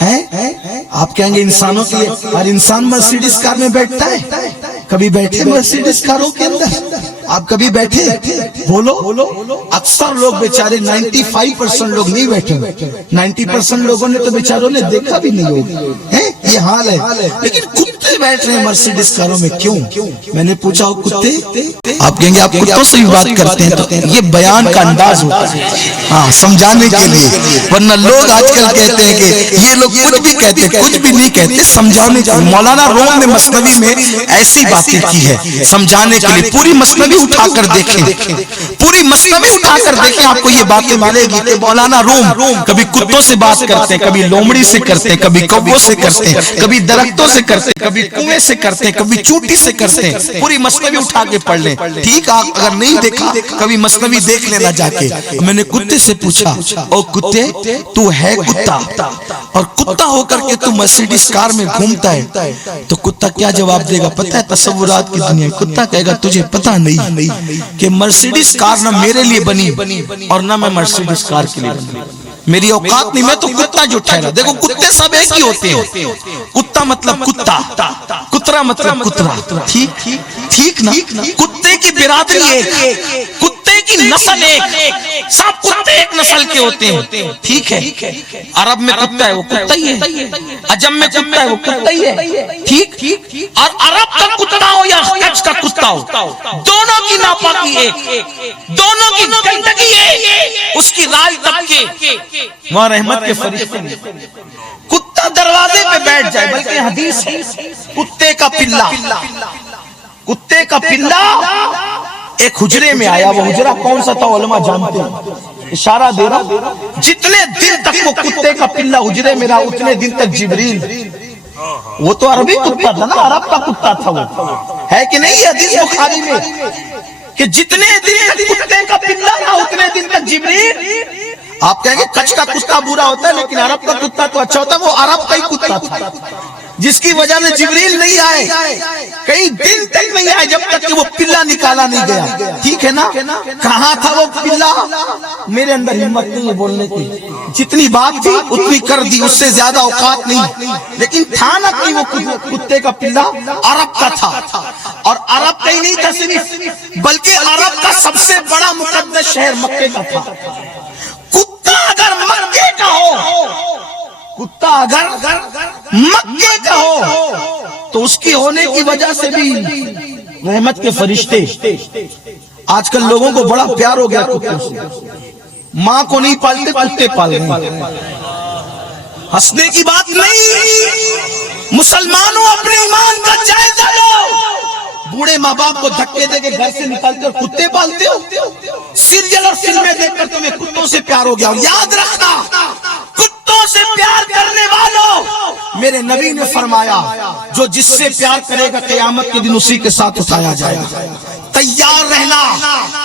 ہیں؟ آپ کہیں گے انسانوں کے لیے، ہر انسان مرسیڈیز کار میں بیٹھتا ہے؟ کبھی بیٹھے مرسیڈیز کاروں کے اندر؟ آپ کبھی بیٹھے؟ بولو. اکثر لوگ بیچارے 95% لوگ نہیں بیٹھے, 90% لوگوں نے تو بیچاروں نے دیکھا بھی نہیں ہوگا. یہ حال ہے. لیکن کتے بیٹھ رہے ہیں مرسیڈیز کاروں میں, کیوں؟ میں نے پوچھا ہو کتے, آپ کہیں گے آپ کتوں سے بھی بات کرتے ہیں, تو یہ بیان کا انداز ہوتا ہے, ہاں سمجھانے کے لیے. ورنہ لوگ آج کل کہتے ہیں کہ یہ لوگ کچھ بھی کہتے ہیں, کچھ بھی نہیں کہتے, سمجھانے کے لیے. مولانا روم نے مثنوی میں ایسی باتیں کی ہے سمجھانے کے لیے. پوری مثنوی اٹھا کر دیکھیں, پوری مثنوی اٹھا کر دیکھیں, آپ کو یہ باتیں ملے گی کہ مولانا روم کبھی کتوں سے بات کرتے ہیں, کبھی لومڑی سے کرتے ہیں, کبھی کووں سے کرتے ہیں, کبھی درختوں سے کرتے ہیں, کبھی کنویں سے کرتے ہیں, کبھی چوٹی سے کرتے ہیں. پوری مثنوی اٹھا کے پڑھ لیں. ٹھیک, اگر نہیں دیکھا کبھی مثنوی دیکھ لینا جا کے. میں نے کتے سے پوچھا, او کتے تو ہے کتا, اور کتا ہو کر کے تو مرسیڈیز کار میں گھومتا ہے, تو کتا کیا جواب دے گا پتہ ہے؟ تصورات کی دنیا. کتا کہے گا تجھے پتہ نہیں کہ مرسیڈیز کار نہ میرے لیے بنی اور نہ میں مرسیڈیز کار کے لیے بنی, میری اوقات نہیں, میں تو کتا جو ٹھہرا. دیکھو کتے سب ایک ہی ہوتے ہیں. کتا مطلب کتا, کترا مطلب کترا. ٹھیک نا, کتے کی برادری ایک, کتے کی نسل ایک, سب کتے ایک نسل کے ہوتے ہیں. ٹھیک ہے, عرب میں کتا ہے وہ کتا ہی ہے, عجم میں کتا ہے وہ کتا ہی ہے. ٹھیک, اور عرب کا کتا ہو یا کچھ کا کتا ہو, دونوں کی ناپاکی ایک, دونوں کی گندگی ایک, اس کی رائے طبقے. وہاں رحمت کے فرشتے نے کتا دروازے پہ بیٹھ جائے, بلکہ حدیث ہے کتے کا پلا, کتے کا پلا ایک حجرے میں آیا. وہ حجرہ کون سا تھا علماء جانتے ہیں, اشارہ دے رہا. جتنے دن تک وہ کتے کا پلا حجرے میں رہا اتنے دن تک جبریل, وہ تو عربی کتا تھا نا, عرب کا کتا تھا وہ, ہے کہ نہیں؟ یہ حدیث بخاری میں کہ جتنے دن تک کتے کا پلا رہا اتنے دن تک جبریل. آپ کہیں گے کچھ کا کتا برا ہوتا ہے, لیکن عرب کا کتا تو اچھا ہوتا ہے. وہ عرب کا ہی کتا تھا جس کی وجہ سے جبریل نہیں آئے, کئی دن تک نہیں آئے جب تک کہ وہ پلا نکالا نہیں گیا. ٹھیک ہے نا, کہاں تھا وہ پلا؟ میرے اندر ہمت نہیں ہے بولنے کی, جتنی بات تھی اتنی کر دی, اس سے زیادہ اوقات نہیں. لیکن تھا نا کہ وہ کتے کا پلا عرب کا تھا, اور عرب کا ہی نہیں تھا صرف, بلکہ عرب کا سب سے بڑا مقدس شہر مکے کا تھا. کتا اگر مکے کا ہو, کتا اگر مکے کا ہو, تو اس کی ہونے کی وجہ سے بھی رحمت کے فرشتے. آج کل لوگوں کو بڑا پیار ہو گیا کتوں سے, ماں کو نہیں پالتے کتے پال رہے ہیں. ہنسنے کی بات نہیں, مسلمانوں اپنے ایمان کا جائزہ لو. بوڑھے ماں باپ کو دھکے دے کے گھر سے نکالتے اور کتے پالتے ہو. سیریل اور فلمیں دیکھ کر تمہیں کتوں سے پیار ہو گیا. یاد رکھنا, کتوں سے پیار کرنے والوں, میرے نبی نے فرمایا جو جس سے پیار کرے گا قیامت کے دن اسی کے ساتھ اٹھایا جائے گا. تیار رہنا,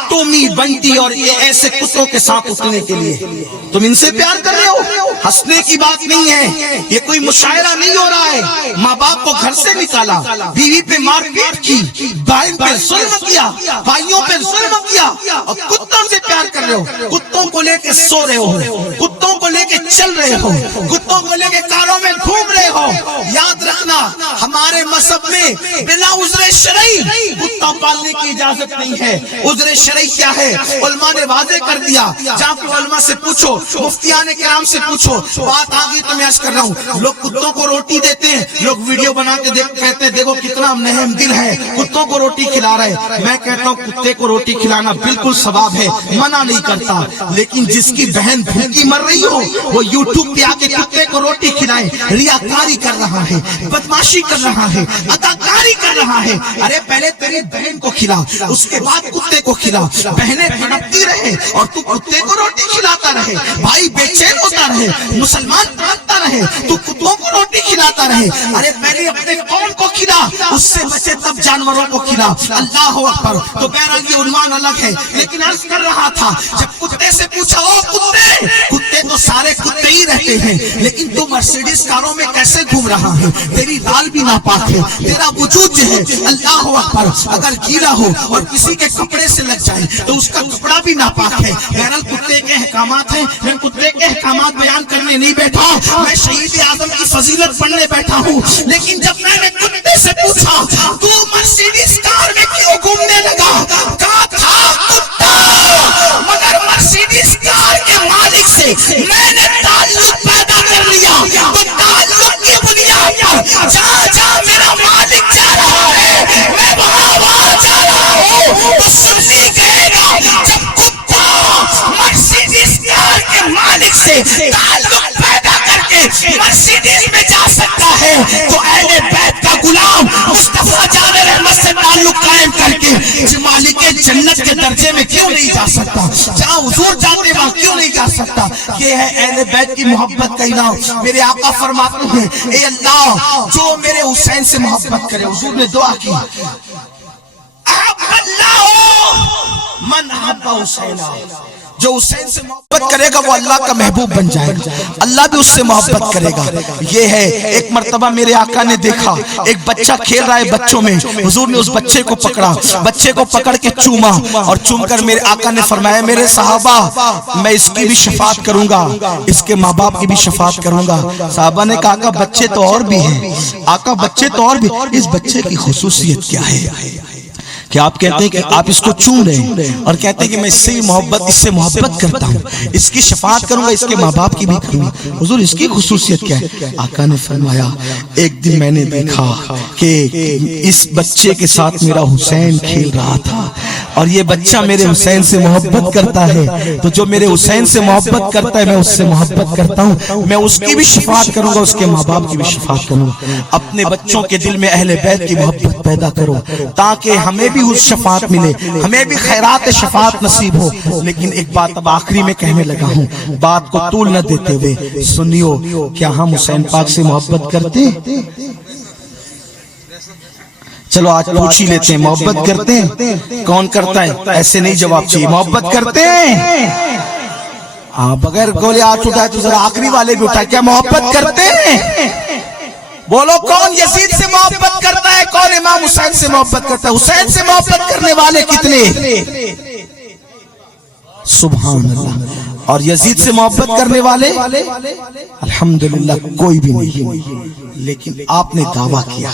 تم ہی بنتی اور یہ ایسے کتوں کے ساتھ اٹھنے کے لیے. تم ان سے پیار کر رہے ہو, ہنسنے کی بات نہیں ہے, یہ کوئی مشاعرہ نہیں ہو رہا ہے. ماں باپ کو گھر سے نکالا, بیوی پہ مار پیٹ کی, بہن پہ ظلم کیا, بھائیوں پہ ظلم کیا, اور کتوں سے پیار کر رہے ہو. کتوں کو لے کے سو رہے ہو, کتوں کو لے کے چل رہے ہو, کتوں کو لے کے کاروں میں گھوم رہے ہو. یاد رکھنا, ہمارے مذہب میں بلا عذر شرعی کتا پالنے کی اجازت نہیں ہے. عذر شرعی کیا ہے علماء نے واضح کر دیا. جا کے علماء سے پوچھو, مفتیان کرام سے پوچھو. بات آگے تو میں عرض کر رہا ہوں, لوگ کتوں کو روٹی دیتے ہیں, لوگ ویڈیو بنا کے کہتے ہیں دیکھو کتنا نرم دل ہے, کتوں کو روٹی کھلا رہے. میں کہتا ہوں کتے کو روٹی کھلانا بالکل ثواب ہے, منع نہیں کرتا, لیکن جس کی بہن بھوکی مر رہی ہو وہ یوٹیوب پہ آ کے کتے کو روٹی کھلائے, ریاکاری کر رہا ہے, بدماشی کر رہا ہے, اداکاری کر رہا ہے. ارے پہلے تیری بہن کو کھلا, اس کے بعد کتے کو کھلا. بہنیں تڑپتی رہے اور تو کتے کو روٹی کھلاتا رہے, بھائی بے چین ہوتا رہے, مسلمان تڑپتا رہے, تو کتوں کو روٹی کھلاتا رہے. ارے پہلے اپنے قوم کو کھلا, اس سے بچے تب جانوروں کو کھلا. اللہ اکبر. تو بہرحال یہ عنوان الگ ہے, لیکن عرض کر رہا تھا جب کتے سے پوچھا, او کتے, کتے تو سارے کتے ہی رہتے ہیں, لیکن تو مرسیڈیز کاروں میں کیسے گھوم رہا ہے؟ تیری لال بھی ناپاک ہے, تیرا وجود جو ہے اللہ اکبر اگر گیلا ہو اور کسی کے کپڑے سے لگ جائے تو اس کا کپڑا بھی ناپاک ہے. بہرحال کتے کے احکامات ہیں, میں کتے کے احکامات بیان کرنے نہیں بیٹھا, میں شہید اعظم کی فضیلت پڑھنے بیٹھا ہوں. لیکن جب میں نے کتے سے پوچھا تو مرسیڈیز کار میں کیوں گھومنے لگا, تو تعلق کی بنیاد پر جہاں جہاں میرا مالک جا رہا ہے میں وہاں جا رہا ہوں. تو سنی کہے گا جب کتا مرسیڈیز کار کے مالک سے تعلق پیدا کر کے مرسیڈیز میں جا سکتا ہے تو اہل بیت کا غلام مصطفیٰ جان رحمت سے تعلق قائم کر کے مالک جنت کے درجے میں کیوں نہیں جا سکتا؟ جہاں حضور جاتے وہاں کیوں نہیں جا سکتا؟ یہ ہے اہل بیت کی محبت کا انعام. میرے آقا فرماتے ہیں اے اللہ جو میرے حسین سے محبت کرے. حضور نے دعا کی احب اللہ من احب حسین، جو حسین سے محبت کرے گا وہ اللہ کا محبوب بن جائے گا، اللہ بھی اس سے محبت کرے گا. یہ ہے ایک مرتبہ میرے آقا نے دیکھا ایک بچہ کھیل رہا ہے بچوں میں. حضور نے اس بچے کو پکڑا، بچے کو پکڑ کے چوما اور چوم کر میرے آقا نے فرمایا میرے صحابہ میں اس کی بھی شفاعت کروں گا، اس کے ماں باپ کی بھی شفاعت کروں گا. صحابہ نے کہا آقا بچے تو اور بھی ہیں، آقا بچے تو اور بھی، اس بچے کی خصوصیت کیا ہے کہ آپ کہتے ہیں کہ آپ اس کو چوم رہے ہیں اور کہتے ہیں کہ میں اس سے محبت کرتا ہوں، اس کی شفاعت کروں گا، اس کے ماں باپ کی بھی کروں گا. حضور اس کی خصوصیت کیا ہے؟ آقا نے فرمایا ایک دن میں نے دیکھا کہ اس بچے کے ساتھ میرا حسین کھیل رہا تھا اور یہ بچہ میرے حسین سے محبت کرتا ہے، تو جو میرے حسین سے محبت کرتا ہے میں اس سے محبت کرتا ہوں، میں اس کی بھی شفاعت کروں گا، اس کے ماں باپ کی بھی شفاعت کروں گا. اپنے بچوں کے دل میں اہل بیت کی محبت پیدا کرو تاکہ ہمیں بھی اس شفاعت ملے، ہمیں بھی خیرات شفاعت نصیب ہو. لیکن ایک بات اب آخری میں کہنے لگا ہوں، بات کو طول نہ دیتے ہوئے سنیو، کیا ہم حسین پاک سے محبت کرتے ہیں؟ چلو آج پوچھ ہی لیتے ہیں، محبت کرتے ہیں؟ کون کرتا ہے؟ ایسے نہیں جواب چاہیے. محبت کرتے ہیں؟ ہاں بغیر گولے ہاتھ اٹھائے تو ذرا آخری والے بھی اٹھائے. کیا محبت کرتے ہیں؟ بولو کون یزید سے محبت کرتا ہے، کون امام حسین سے محبت کرتا ہے؟ حسین سے محبت کرنے والے کتنے؟ سبحان اللہ. اور یزید سے محبت کرنے والے الحمدللہ کوئی بھی نہیں. لیکن آپ نے دعویٰ کیا،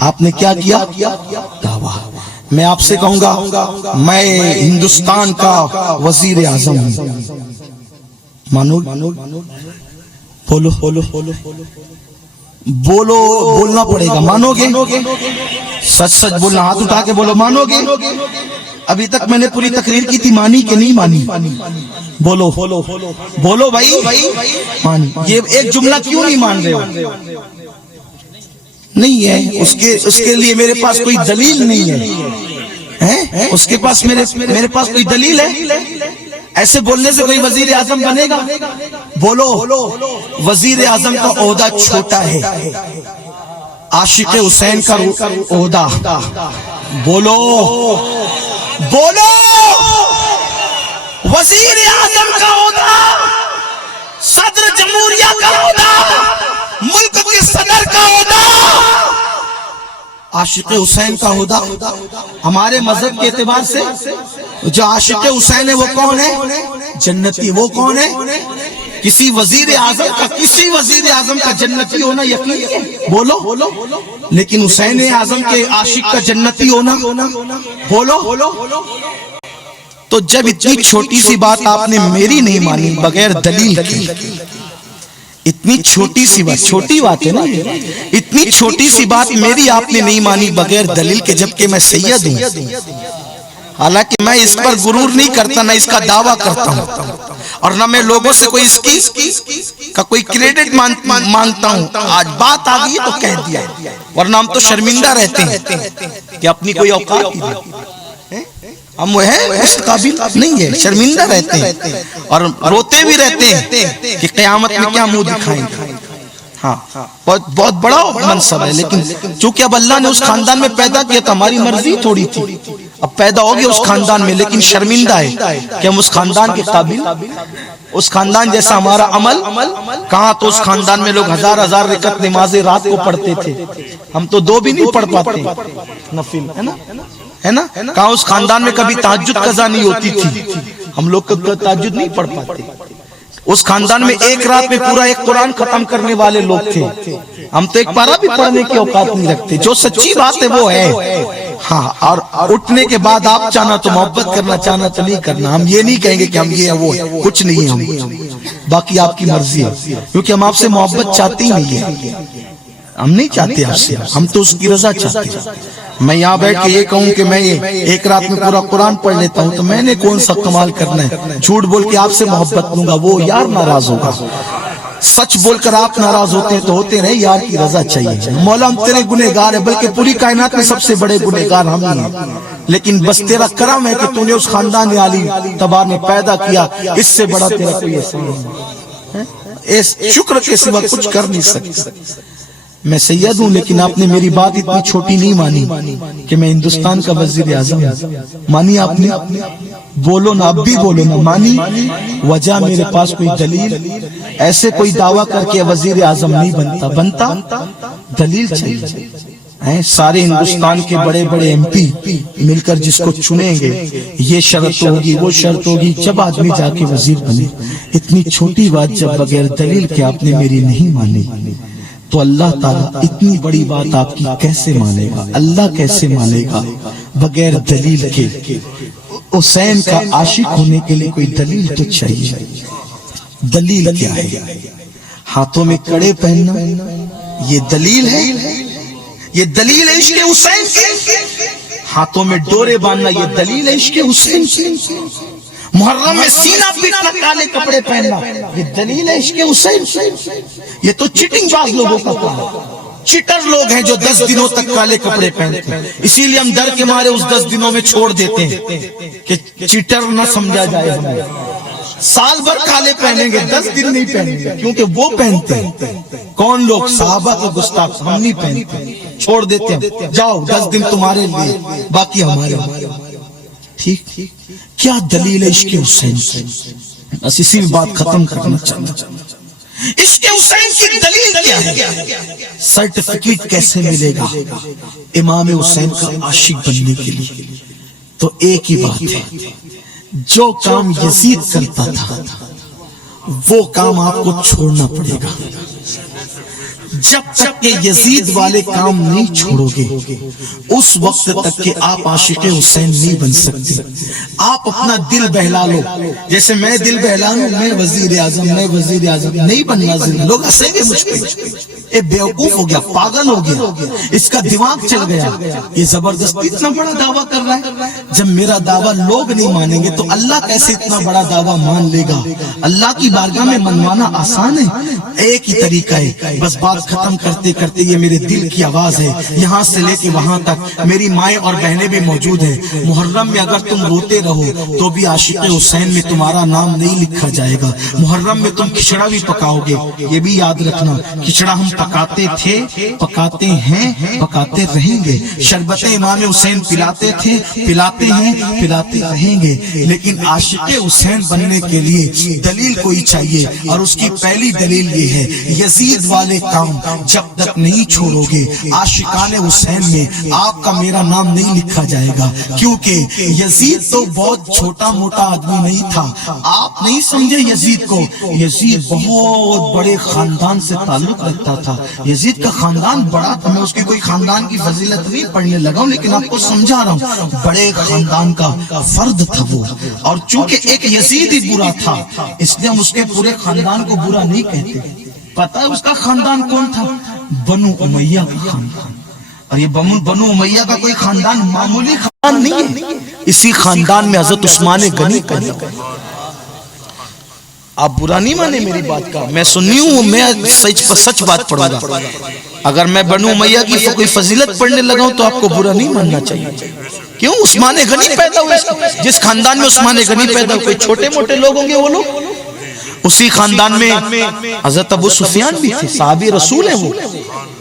آپ نے کیا کیا؟ دعویٰ. میں آپ سے کہوں گا میں ہندوستان کا وزیر اعظم ہوں، مانو؟ بولو بولو بولو، بولنا پڑے گا. مانو گے؟ سچ سچ بولنا، ہاتھ اٹھا کے بولو مانو گے؟ ابھی تک میں نے پوری تقریر کی تھی، مانی کہ نہیں مانی؟ بولو بولو بھائی مانی. یہ ایک جملہ کیوں نہیں مان رہے ہو؟ نہیں ہے اس کے لیے میرے پاس کوئی دلیل نہیں ہے. اس کے پاس میرے پاس کوئی دلیل ہے؟ ایسے بولنے سے کوئی وزیر اعظم بنے گا؟ بولو وزیر اعظم کا عہدہ چھوٹا ہے، عاشق حسین کا عہدہ. بولو بولو وزیر اعظم کا عہدہ، صدر جمہوریہ کا عہدہ، ملک کے صدر کا عہدہ، عاشق حسین کا عہدہ. ہمارے مذہب کے اعتبار سے جو عاشق حسین ہے وہ کون ہے؟ جنتی. وہ کون ہے؟ کسی وزیر اعظم کا جنتی ہونا یقینی ہے. بولو. لیکن حسین اعظم کے عاشق کا جنتی ہونا، بولو. تو جب اتنی چھوٹی سی بات آپ نے میری نہیں مانی بغیر دلیل کی، اتنی چھوٹی سی بات، چھوٹی بات ہے نا، اتنی چھوٹی سی بات میری آپ نے نہیں مانی بغیر دلیل کے، جبکہ میں سید ہوں. حالانکہ میں اس پر غرور نہیں کرتا، نہ اس کا دعویٰ کرتا ہوں، اور نہ میں لوگوں سے کوئی اس کا کوئی کریڈٹ مانگتا ہوں. آج بات آ گئی تو کہہ دیا، ورنہ ہم تو شرمندہ رہتے ہیں کہ اپنی کوئی اوقات نہیں، ہم وہ ہیں اس قابل نہیں ہے، شرمندہ رہتے ہیں اور روتے بھی رہتے ہیں کہ قیامت میں کیا منہ دکھائیں گے. ہاں بہت بڑا منصب ہے، لیکن چونکہ اب اللہ نے اس خاندان میں پیدا کیا تو ہماری مرضی تھوڑی تھی، اب پیدا ہو گیا اس خاندان میں، لیکن شرمندہ ہے کہ ہم اس خاندان کے قابل، اس خاندان جیسا ہمارا عمل کہاں. تو اس خاندان میں لوگ ہزار رکعت نمازیں رات کو پڑھتے تھے، ہم تو 2 بھی نہیں پڑھ پاتے نفل، ہے نا. کہاں اس خاندان میں کبھی تہجد قضا نہیں ہوتی تھی، ہم لوگ تہجد نہیں پڑھ پاتے. اس خاندان میں ایک رات میں پورا ایک قرآن ختم کرنے والے لوگ تھے، ہم تو ایک پارہ بھی پڑھنے کی اوقات نہیں رکھتے. جو سچی بات ہے وہ ہے. ہاں، اور اٹھنے کے بعد آپ چاہنا تو محبت کرنا، چاہنا تو نہیں کرنا. ہم یہ نہیں کہیں گے کہ ہم یہ وہ کچھ نہیں ہے، ہم باقی آپ کی مرضی ہے، کیونکہ ہم آپ سے محبت چاہتے ہی نہیں ہے. ہم نہیں چاہتے آپ سے، ہم تو اس کی رضا چاہتے ہیں. میں یہاں بیٹھ کے یہ کہوں کہ میں ایک رات میں پورا قرآن پڑھ لیتا ہوں تو میں نے کون سا کمال کرنا ہے؟ جھوٹ بول کے آپ سے محبت لوں گا، وہ یار ناراض ہوگا. سچ بول کر آپ ناراض ہوتے ہیں تو ہوتے رہے، یار کی رضا چاہیے. مولا ہم تیرے گنہگار ہیں، بلکہ پوری کائنات میں سب سے بڑے گنہگار ہم ہی ہیں، لیکن بس تیرا کرم ہے کہ تو نے اس خاندان عالی تبار میں پیدا کیا. اس سے بڑا تیرا کوئی احسان نہیں، اس شکر کے سوا کچھ کر نہیں سکتا. میں سید ہوں، لیکن آپ نے میری بات اتنی چھوٹی نہیں مانی کہ میں ہندوستان کا وزیر اعظم ہوں. مانی آپ نے؟ بولو نا، اب بھی بولو نا. مانی؟ وجہ میرے پاس کوئی دلیل؟ ایسے کوئی دعویٰ کر کے وزیر اعظم نہیں بنتا، دلیل چاہیے. سارے ہندوستان کے بڑے بڑے ایم پی مل کر جس کو چنیں گے، یہ شرط ہوگی، وہ شرط ہوگی، جب آدمی جا کے وزیر بنے. اتنی چھوٹی بات جب بغیر دلیل کے آپ نے میری نہیں مانی تو اللہ تعالیٰ اتنی بڑی بات آپ کی کیسے مانے گا؟ اللہ کیسے مانے گا بغیر دلیل کے؟ حسین کا عاشق ہونے کے لیے کوئی دلیل تو چاہیے. دلیل کیا ہے؟ ہاتھوں میں کڑے پہننا یہ دلیل ہے؟ یہ دلیل ہے عشق حسین کی؟ ہاتھوں میں ڈورے باندھنا یہ دلیل ہے عشق حسین کی؟ محرم میں سینہ پیٹنا، کالے کپڑے پہننا یہ دلیل ہے عشق حسین کی؟ یہ تو چیٹنگ باز لوگوں کا کام ہے. چیٹر لوگ ہیں جو 10 دنوں تک کالے کپڑے پہنتے ہیں، اسی لیے ہم ڈر کے مارے اس 10 دنوں میں چھوڑ دیتے ہیں کہ چیٹر نہ سمجھا جائے. ہمیں سال بھر کالے پہنیں گے، 10 دن نہیں پہنیں گے، کیونکہ وہ پہنتے ہیں. کون لوگ؟ صحابہ کے گستاخ. ہم نہیں پہنتے، چھوڑ دیتے ہیں. جاؤ 10 دن تمہارے لیے، باقی ہمارے. ٹھیک؟ کیا دلیل ہے عشق حسین کی؟ بس اسی بات ختم کرنا چاہتا ہوں. عشق حسین کی دلیل کیا ہے؟ سرٹیفکیٹ کیسے ملے گا امام حسین کا عاشق بننے کے لیے؟ تو ایک ہی بات ہے، جو کام یزید کرتا تھا وہ کام آپ کو چھوڑنا پڑے گا. جب تک کہ یزید والے کام نہیں چھوڑو گے اس وقت تک کہ آپ عاشق حسین نہیں بن سکتے. آپ اپنا دل بہلا لو، جیسے میں دل بہلا لوں میں وزیر اعظم نہیں بننا. لوگ ہنسیں گے مجھ پہ، اے بیوقوف ہو گیا، پاگل ہو گیا، اس کا دماغ چل گیا، یہ زبردستی اتنا بڑا دعویٰ کر رہا ہے. جب میرا دعویٰ لوگ نہیں مانیں گے تو اللہ کیسے اتنا بڑا دعویٰ مان لے گا؟ اللہ کی بارگاہ میں منوانا آسان ہے، ایک ہی طریقہ ہے. بس بات ختم کرتے کرتے یہ میرے دل کی آواز ہے، یہاں سے لے کے وہاں تک میری مائیں اور بہنیں بھی موجود ہیں. محرم میں اگر تم روتے رہو تو بھی عاشق حسین میں تمہارا نام نہیں لکھا جائے گا. محرم میں تم کھچڑا بھی پکاؤ گے، یہ بھی یاد رکھنا. کھچڑا ہم پکاتے تھے، پکاتے ہیں، پکاتے رہیں گے. شربت امام حسین پلاتے تھے، پلاتے ہیں، پلاتے رہیں گے. لیکن عاشق حسین بننے کے لیے دلیل کوئی چاہیے، اور اس کی پہلی دلیل یہ ہے، یزید والے کام جب تک نہیں چھوڑو گے عاشقان حسین میں آپ کا میرا نام نہیں لکھا جائے گا. کیونکہ یزید تو بہت چھوٹا موٹا آدمی نہیں تھا، آپ نہیں سمجھے یزید کو. یزید بہت بڑے خاندان سے تعلق رکھتا تھا. یزید کا خاندان بڑا تھا. میں اس کی کوئی خاندان کی فضیلت نہیں پڑھنے لگا ہوں، لیکن آپ کو سمجھا رہا ہوں، بڑے خاندان کا فرد تھا وہ. اور چونکہ ایک یزید ہی برا تھا اس لیے ہم اس کے پورے خاندان کو برا نہیں کہتے. پتہ ہے اس کا خاندان کون تھا؟ بنو امیہ کا خاندان. اور یہ بنو امیہ کا کوئی خاندان معمولی خاندان نہیں ہے. اسی خاندان میں حضرت عثمان غنی پیدا ہوئے. آپ برا نہیں مانے میری بات کا، میں سنی ہوں، میں سچ بات پڑھوں گا. اگر میں بنو امیہ کی کوئی فضیلت پڑھنے لگا ہوں تو آپ کو برا نہیں ماننا چاہیے. کیوں؟ عثمان غنی پیدا ہوئے. جس خاندان میں عثمان غنی پیدا ہوئے، کوئی چھوٹے موٹے لوگ ہوں گے وہ لوگ؟ اسی خاندان میں حضرت ابو سفیان بھی تھے، صحابی رسول ہیں وہ،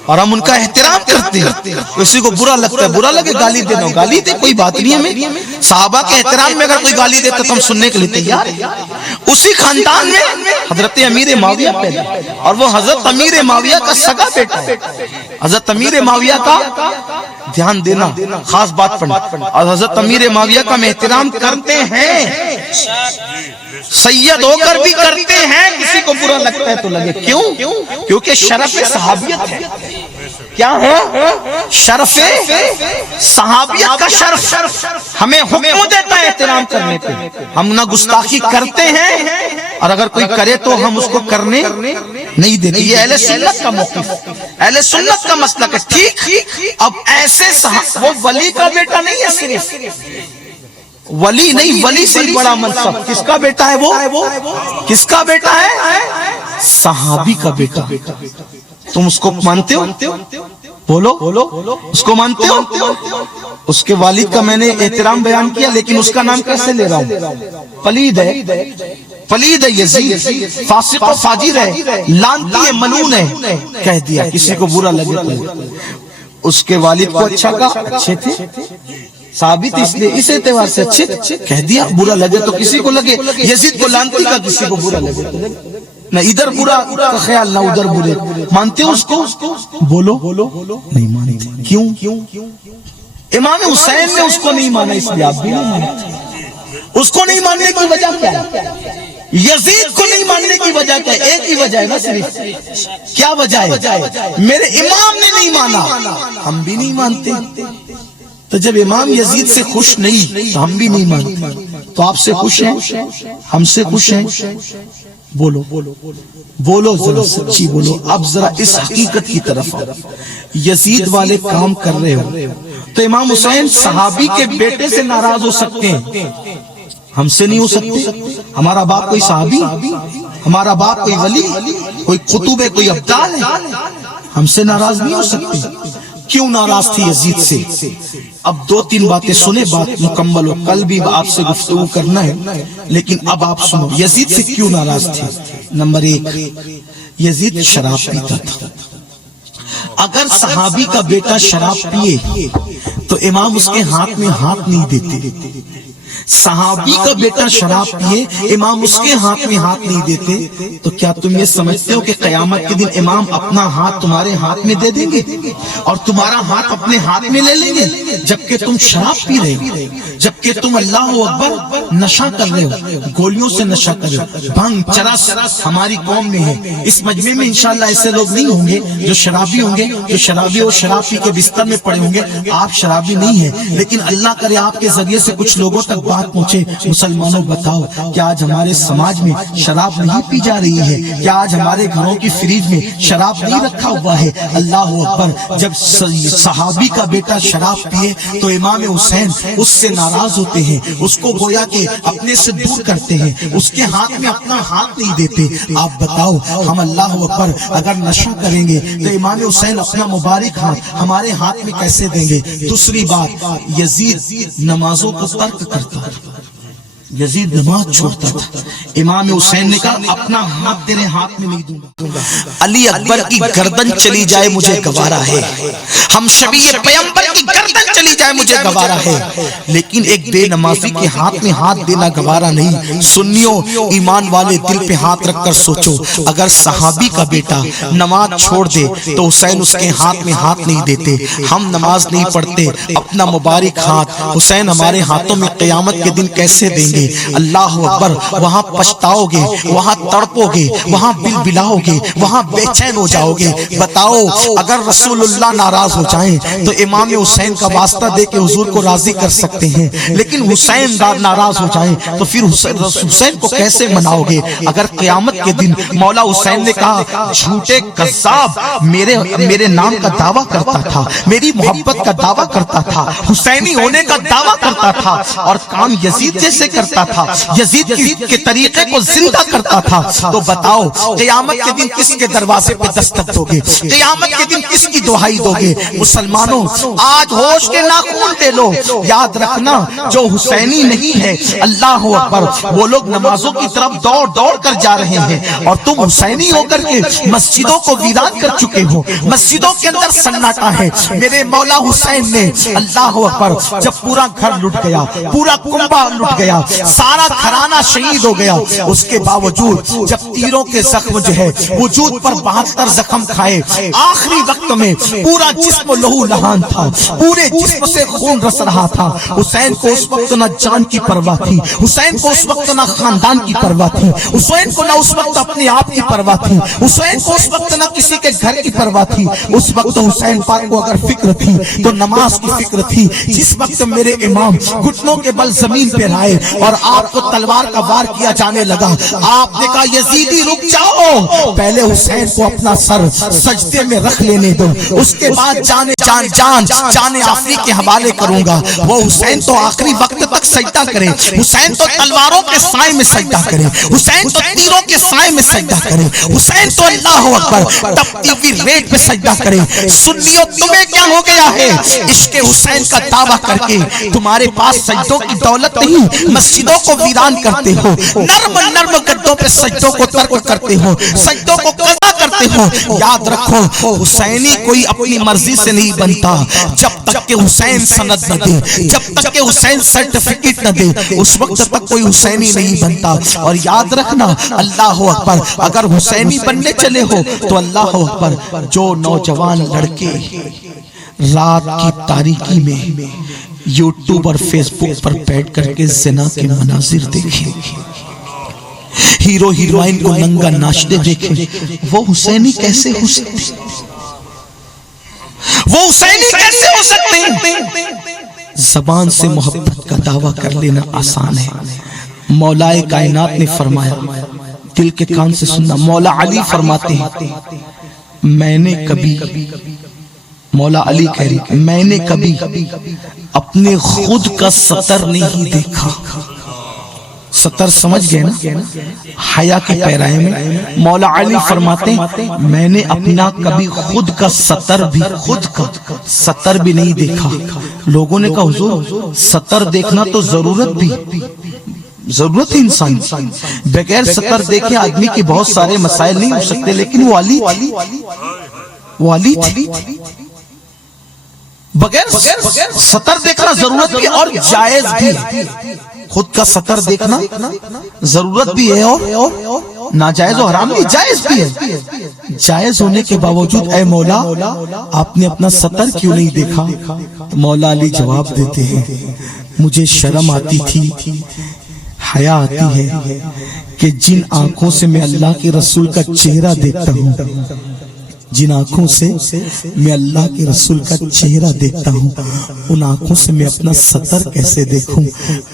اور ہم ان کا احترام کرتے ہیں. کسی کو برا لگتا ہے، برا لگے گالی دینا، گالی دے، کوئی بات نہیں. ہمیں صحابہ کے احترام میں اگر کوئی گالی دیتا تو ہم سننے کے لیے تیار ہیں. اسی خاندان میں حضرت امیر معاویہ پیدا، اور وہ حضرت امیر معاویہ کا سگا بیٹا ہے. حضرت امیر معاویہ کا دھیان دینا، خاص بات پڑھنا، اور حضرت امیر معاویہ کا ہم احترام کرتے ہیں. سید ہو کر بھی کرتے ہیں، کسی کو برا لگتا ہے تو لگے. کیوں؟ کیونکہ شرف صحابیت ہے. کیا ہے؟ شرف صحابیت کا شرف ہمیں حکم دیتا ہے احترام کرنے پہ. ہم نہ گستاخی کرتے ہیں، اور اگر کوئی کرے تو ہم اس کو کرنے نہیں دیتے. یہ اہل سنت کا موقف، اہل سنت کا مسلک ہے. ٹھیک. اب ایسے وہ ولی کا بیٹا نہیں ہے، صرف ولی نہیں، ولی سے بڑا منصب کس کا بیٹا ہے؟ وہ کس کا بیٹا ہے؟ صحابی کا بیٹا. تم اس کو مانتے ہو؟ بولو اس کو مانتے ہو؟ اس کے والد کا میں نے احترام بیان کیا، لیکن اس کا نام کیسے لے رہا ہوں؟ پلید ہے یزید، فاسق و فاجر ہے، لعنتی ہے، ملعون ہے. کہہ دیا کسی کو برا لگے تو. اس کے والد کو اچھا کہا، اچھے تھے ثابت، اس لیے اس اعتبار سے اچھے کہہ دیا. برا لگے تو کسی کو لگے. یزید کو لعنتی کا، کسی کو برا لگے تو لگے. نہ ادھر برا کا خیال نہ ادھر برے. مانتے ہو اس کو؟ بولو نہیں مانتے. کیوں؟ امام حسین نے اس کو نہیں مانا، اس لیے آپ بھی نہیں مانتے. اس کو نہیں ماننے کی وجہ کیا ہے؟ یزید کو نہیں ماننے کی وجہ کیا ہے؟ ایک ہی وجہ ہے نا صرف. کیا وجہ ہے؟ میرے امام نے نہیں مانا، ہم بھی نہیں مانتے. تو جب امام یزید سے خوش نہیں تو ہم بھی نہیں مانتے. تو آپ سے خوش ہیں، ہم سے خوش ہیں. بولو ذرا سچی بولو. اب ذرا اس حقیقت کی طرف آؤ. یزید والے کام کر رہے ہو تو امام حسین صحابی کے بیٹے سے ناراض ہو سکتے ہیں، ہم سے نہیں ہو سکتے. ہمارا باپ کوئی صحابی، ہمارا باپ کوئی ولی، کوئی قطب ہے، کوئی ابدال ہے، ہم سے ناراض نہیں ہو سکتے. کیوں ناراض تھی یزید سے؟ اب دو تین باتیں سنیں، بات مکمل ہو. کل بھی آپ سے گفتگو کرنا ہے، لیکن اب آپ سنو یزید سے کیوں ناراض تھی. نمبر ایک، یزید شراب پیتا تھا. اگر صحابی کا بیٹا شراب پیے تو امام اس کے ہاتھ میں ہاتھ نہیں دیتے. صحابی کا بیٹا شراب پیے، امام اس کے ہاتھ میں ہاتھ نہیں دیتے. تو کیا تم یہ سمجھتے ہو کہ قیامت کے دن امام اپنا ہاتھ تمہارے ہاتھ میں دے دیں گے اور تمہارا ہاتھ اپنے ہاتھ میں لے لیں گے جبکہ تم شراب پی رہے ہو، جبکہ تم اللہ اکبر نشہ کر رہے ہو، گولیوں سے نشہ کر رہے ہو، بھنگ چرس ہماری قوم میں ہے. اس مجمع میں انشاءاللہ ایسے لوگ نہیں ہوں گے جو شرابی ہوں گے، جو شرابی اور شراب پی کے بستر میں پڑے ہوں گے. آپ شرابی نہیں ہیں، لیکن اللہ کرے آپ کے ذریعے سے کچھ لوگوں تک بات پہنچے. مسلمانوں بتاؤ، کیا آج ہمارے سماج میں شراب نہیں پی جا رہی ہے؟ کیا آج ہمارے گھروں کی فریج میں شراب نہیں رکھا ہوا ہے؟ اللہ اکبر. جب صحابی کا بیٹا شراب پیے تو امام حسین اس سے ناراض ہوتے ہیں، اس کو گویا کہ اپنے سے دور کرتے ہیں، اس کے ہاتھ میں اپنا ہاتھ نہیں دیتے. آپ بتاؤ، ہم اللہ اکبر اگر نشہ کریں گے تو امام حسین اپنا مبارک ہاتھ ہمارے ہاتھ میں کیسے دیں گے؟ دوسری بات، یزید نمازوں کو ترک کرتا تھا، یزید نماز چھوڑتا تھا. امام حسین نے کہا اپنا ہاتھ تیرے ہاتھ میں نہیں دوں گا. علی اکبر کی گردن چلی جائے مجھے گوارا ہے، ہم شبیہ پیغمبر کی گردن چلی جائے مجھے گوارا ہے، لیکن ایک بے نمازی کے ہاتھ میں ہاتھ دینا گوارا نہیں. سنیوں، ایمان والے دل پہ ہاتھ رکھ کر سوچو، اگر صحابی کا بیٹا نماز چھوڑ دے تو حسین اس کے ہاتھ میں ہاتھ نہیں دیتے. ہم نماز نہیں پڑھتے، اپنا مبارک ہاتھ حسین ہمارے ہاتھوں میں قیامت کے دن کیسے دیں گے؟ اللہ اکبر. وہاں پچھتاؤ گے، وہاں تڑپو گے، وہاں بلبلاؤ گے، وہاں بے چین ہو جاؤ گے. بتاؤ، اگر رسول اللہ ناراض ہو جائیں تو امام حسین کا واسطہ دے کے حضور کو راضی کر سکتے ہیں، لیکن حسین ناراض ہو جائیں تو پھر حسین کو کیسے مناؤ گے؟ اگر قیامت کے دن مولا حسین نے کہا جھوٹے قذاب میرے نام کا دعویٰ کرتا تھا، میری محبت کا دعویٰ کرتا تھا، حسینی ہونے کا دعویٰ کرتا تھا، اور کام یزید جیسے کرتا تھا، یزید کے طریقے کو زندہ کرتا تھا، تو بتاؤ قیامت کے دن کس کے دروازے پہ دستک دو گے؟ قیامت کے دن کس کی دعائی دو گے؟ مسلمانوں، آج ہوش کے ناخن دے لو. یاد رکھنا، جو حسینی نہیں ہے، اللہ اکبر، وہ لوگ نمازوں کی طرف دوڑ دوڑ کر جا رہے ہیں، اور تم حسینی ہو کر کے مسجدوں کو ویران کر چکے ہو، مسجدوں کے اندر سناٹا ہے. میرے مولا حسین نے اللہ اکبر جب پورا گھر لٹ گیا، پورا کنبہ لٹ گیا، سارا گھرانہ شہید ہو گیا، اس کے باوجود جب تیروں کے زخم جو ہے وجود پر 72 زخم کھائے، آخری وقت میں پورا جسم لہو لہان تھا، پورے جسم سے خون رس رہا تھا. حسین کو اس وقت نہ جان کی پرواہ تھی, حسین کو اس وقت نہ خاندان کی پرواہ تھی, حسین کو نہ اس وقت اپنے آپ کی پرواہ تھی, حسین کو اس وقت نہ کسی کے گھر کی پرواہ تھی. اس وقت حسین پاک کو اگر فکر تھی تو نماز کی فکر تھی. جس وقت میرے امام گھٹنوں کے بل زمین پہ آئے اور آپ کو تلوار کا وار کیا جانے لگا, آپ نے کہا یزیدی رک جاؤ, پہلے حسین کو اپنا سر سجدے میں رکھ لینے دو, اس کے بعد جان آخری کے حوالے کروں گا. وہ حسین تو آخری وقت تک سجدہ کرے, حسین تو تلواروں کے سائے میں سجدہ کرے, حسین تو تیروں کے سائے میں سجدہ کرے, حسین تو اللہ اکبر تپتی ہوئی ریت پہ سجدہ کرے. سنیو تمہیں کیا ہو گیا ہے عشق حسین کا دعویٰ کر کے؟ تمہارے پاس سجدوں کی دولت نہیں, مسجدوں کو ویران کرتے ہو, نرم گدوں پہ سجدوں کو ترک کرتے ہو, سجدوں کو قضا کرتے ہو. یاد رکھو حسینی کوئی اپنی مرضی سے نہیں بنتا. جب تک کہ حسین سند نہ دے, جب تک کہ حسین سرٹیفکیٹ نہ دے, اس وقت تک کوئی حسینی نہیں بنتا. اور یاد رکھنا اللہ اکبر, اگر حسینی بننے چلے ہو تو اللہ اکبر, جو نوجوان لڑکے رات کی تاریکی میں یوٹیوب اور فیس بک پر بیٹھ کر کے زنا کے مناظر دیکھیں, ہیرو ہیروئن کو ننگا ناچتے دیکھیں, وہ حسینی کیسے ہو سکتے, وہ حسینی کیسے ہو سکتے؟ زبان سے محبت کا دعویٰ کر لینا آسان ہے. مولا کائنات نے فرمایا, دل کے کان سے سننا, مولا علی فرماتے ہیں میں نے کبھی, مولا علی کہہ رہی میں نے کبھی اپنے خود کا سطر نہیں دیکھا. سطر سمجھ گئے نا, حیا کے پیرائے میں مولا علی فرماتے ہیں میں نے اپنا کبھی خود کا سطر بھی نہیں دیکھا. لوگوں نے کہا حضور سطر دیکھنا تو ضرورت ہے انسان, بغیر سطر دیکھے آدمی کے بہت سارے مسائل نہیں ہو سکتے, لیکن وہ علی تھی. بغیر سطر دیکھنا ضرورت بھی اور جائز بھی ہے. خود کا سطر دیکھنا ضرورت بھی ہے اور ناجائز و حرام بھی, جائز بھی ہے. جائز ہونے کے باوجود اے مولا آپ نے اپنا سطر کیوں نہیں دیکھا؟ مولا علی جواب دیتے ہیں مجھے شرم آتی تھی, حیا آتی ہے کہ جن آنکھوں سے میں اللہ کے رسول کا چہرہ دیکھتا ہوں, جن آنکھوں سے میں اللہ کے رسول کا چہرہ دیکھتا ہوں, ان آنکھوں سے میں اپنا سطر کیسے دیکھوں؟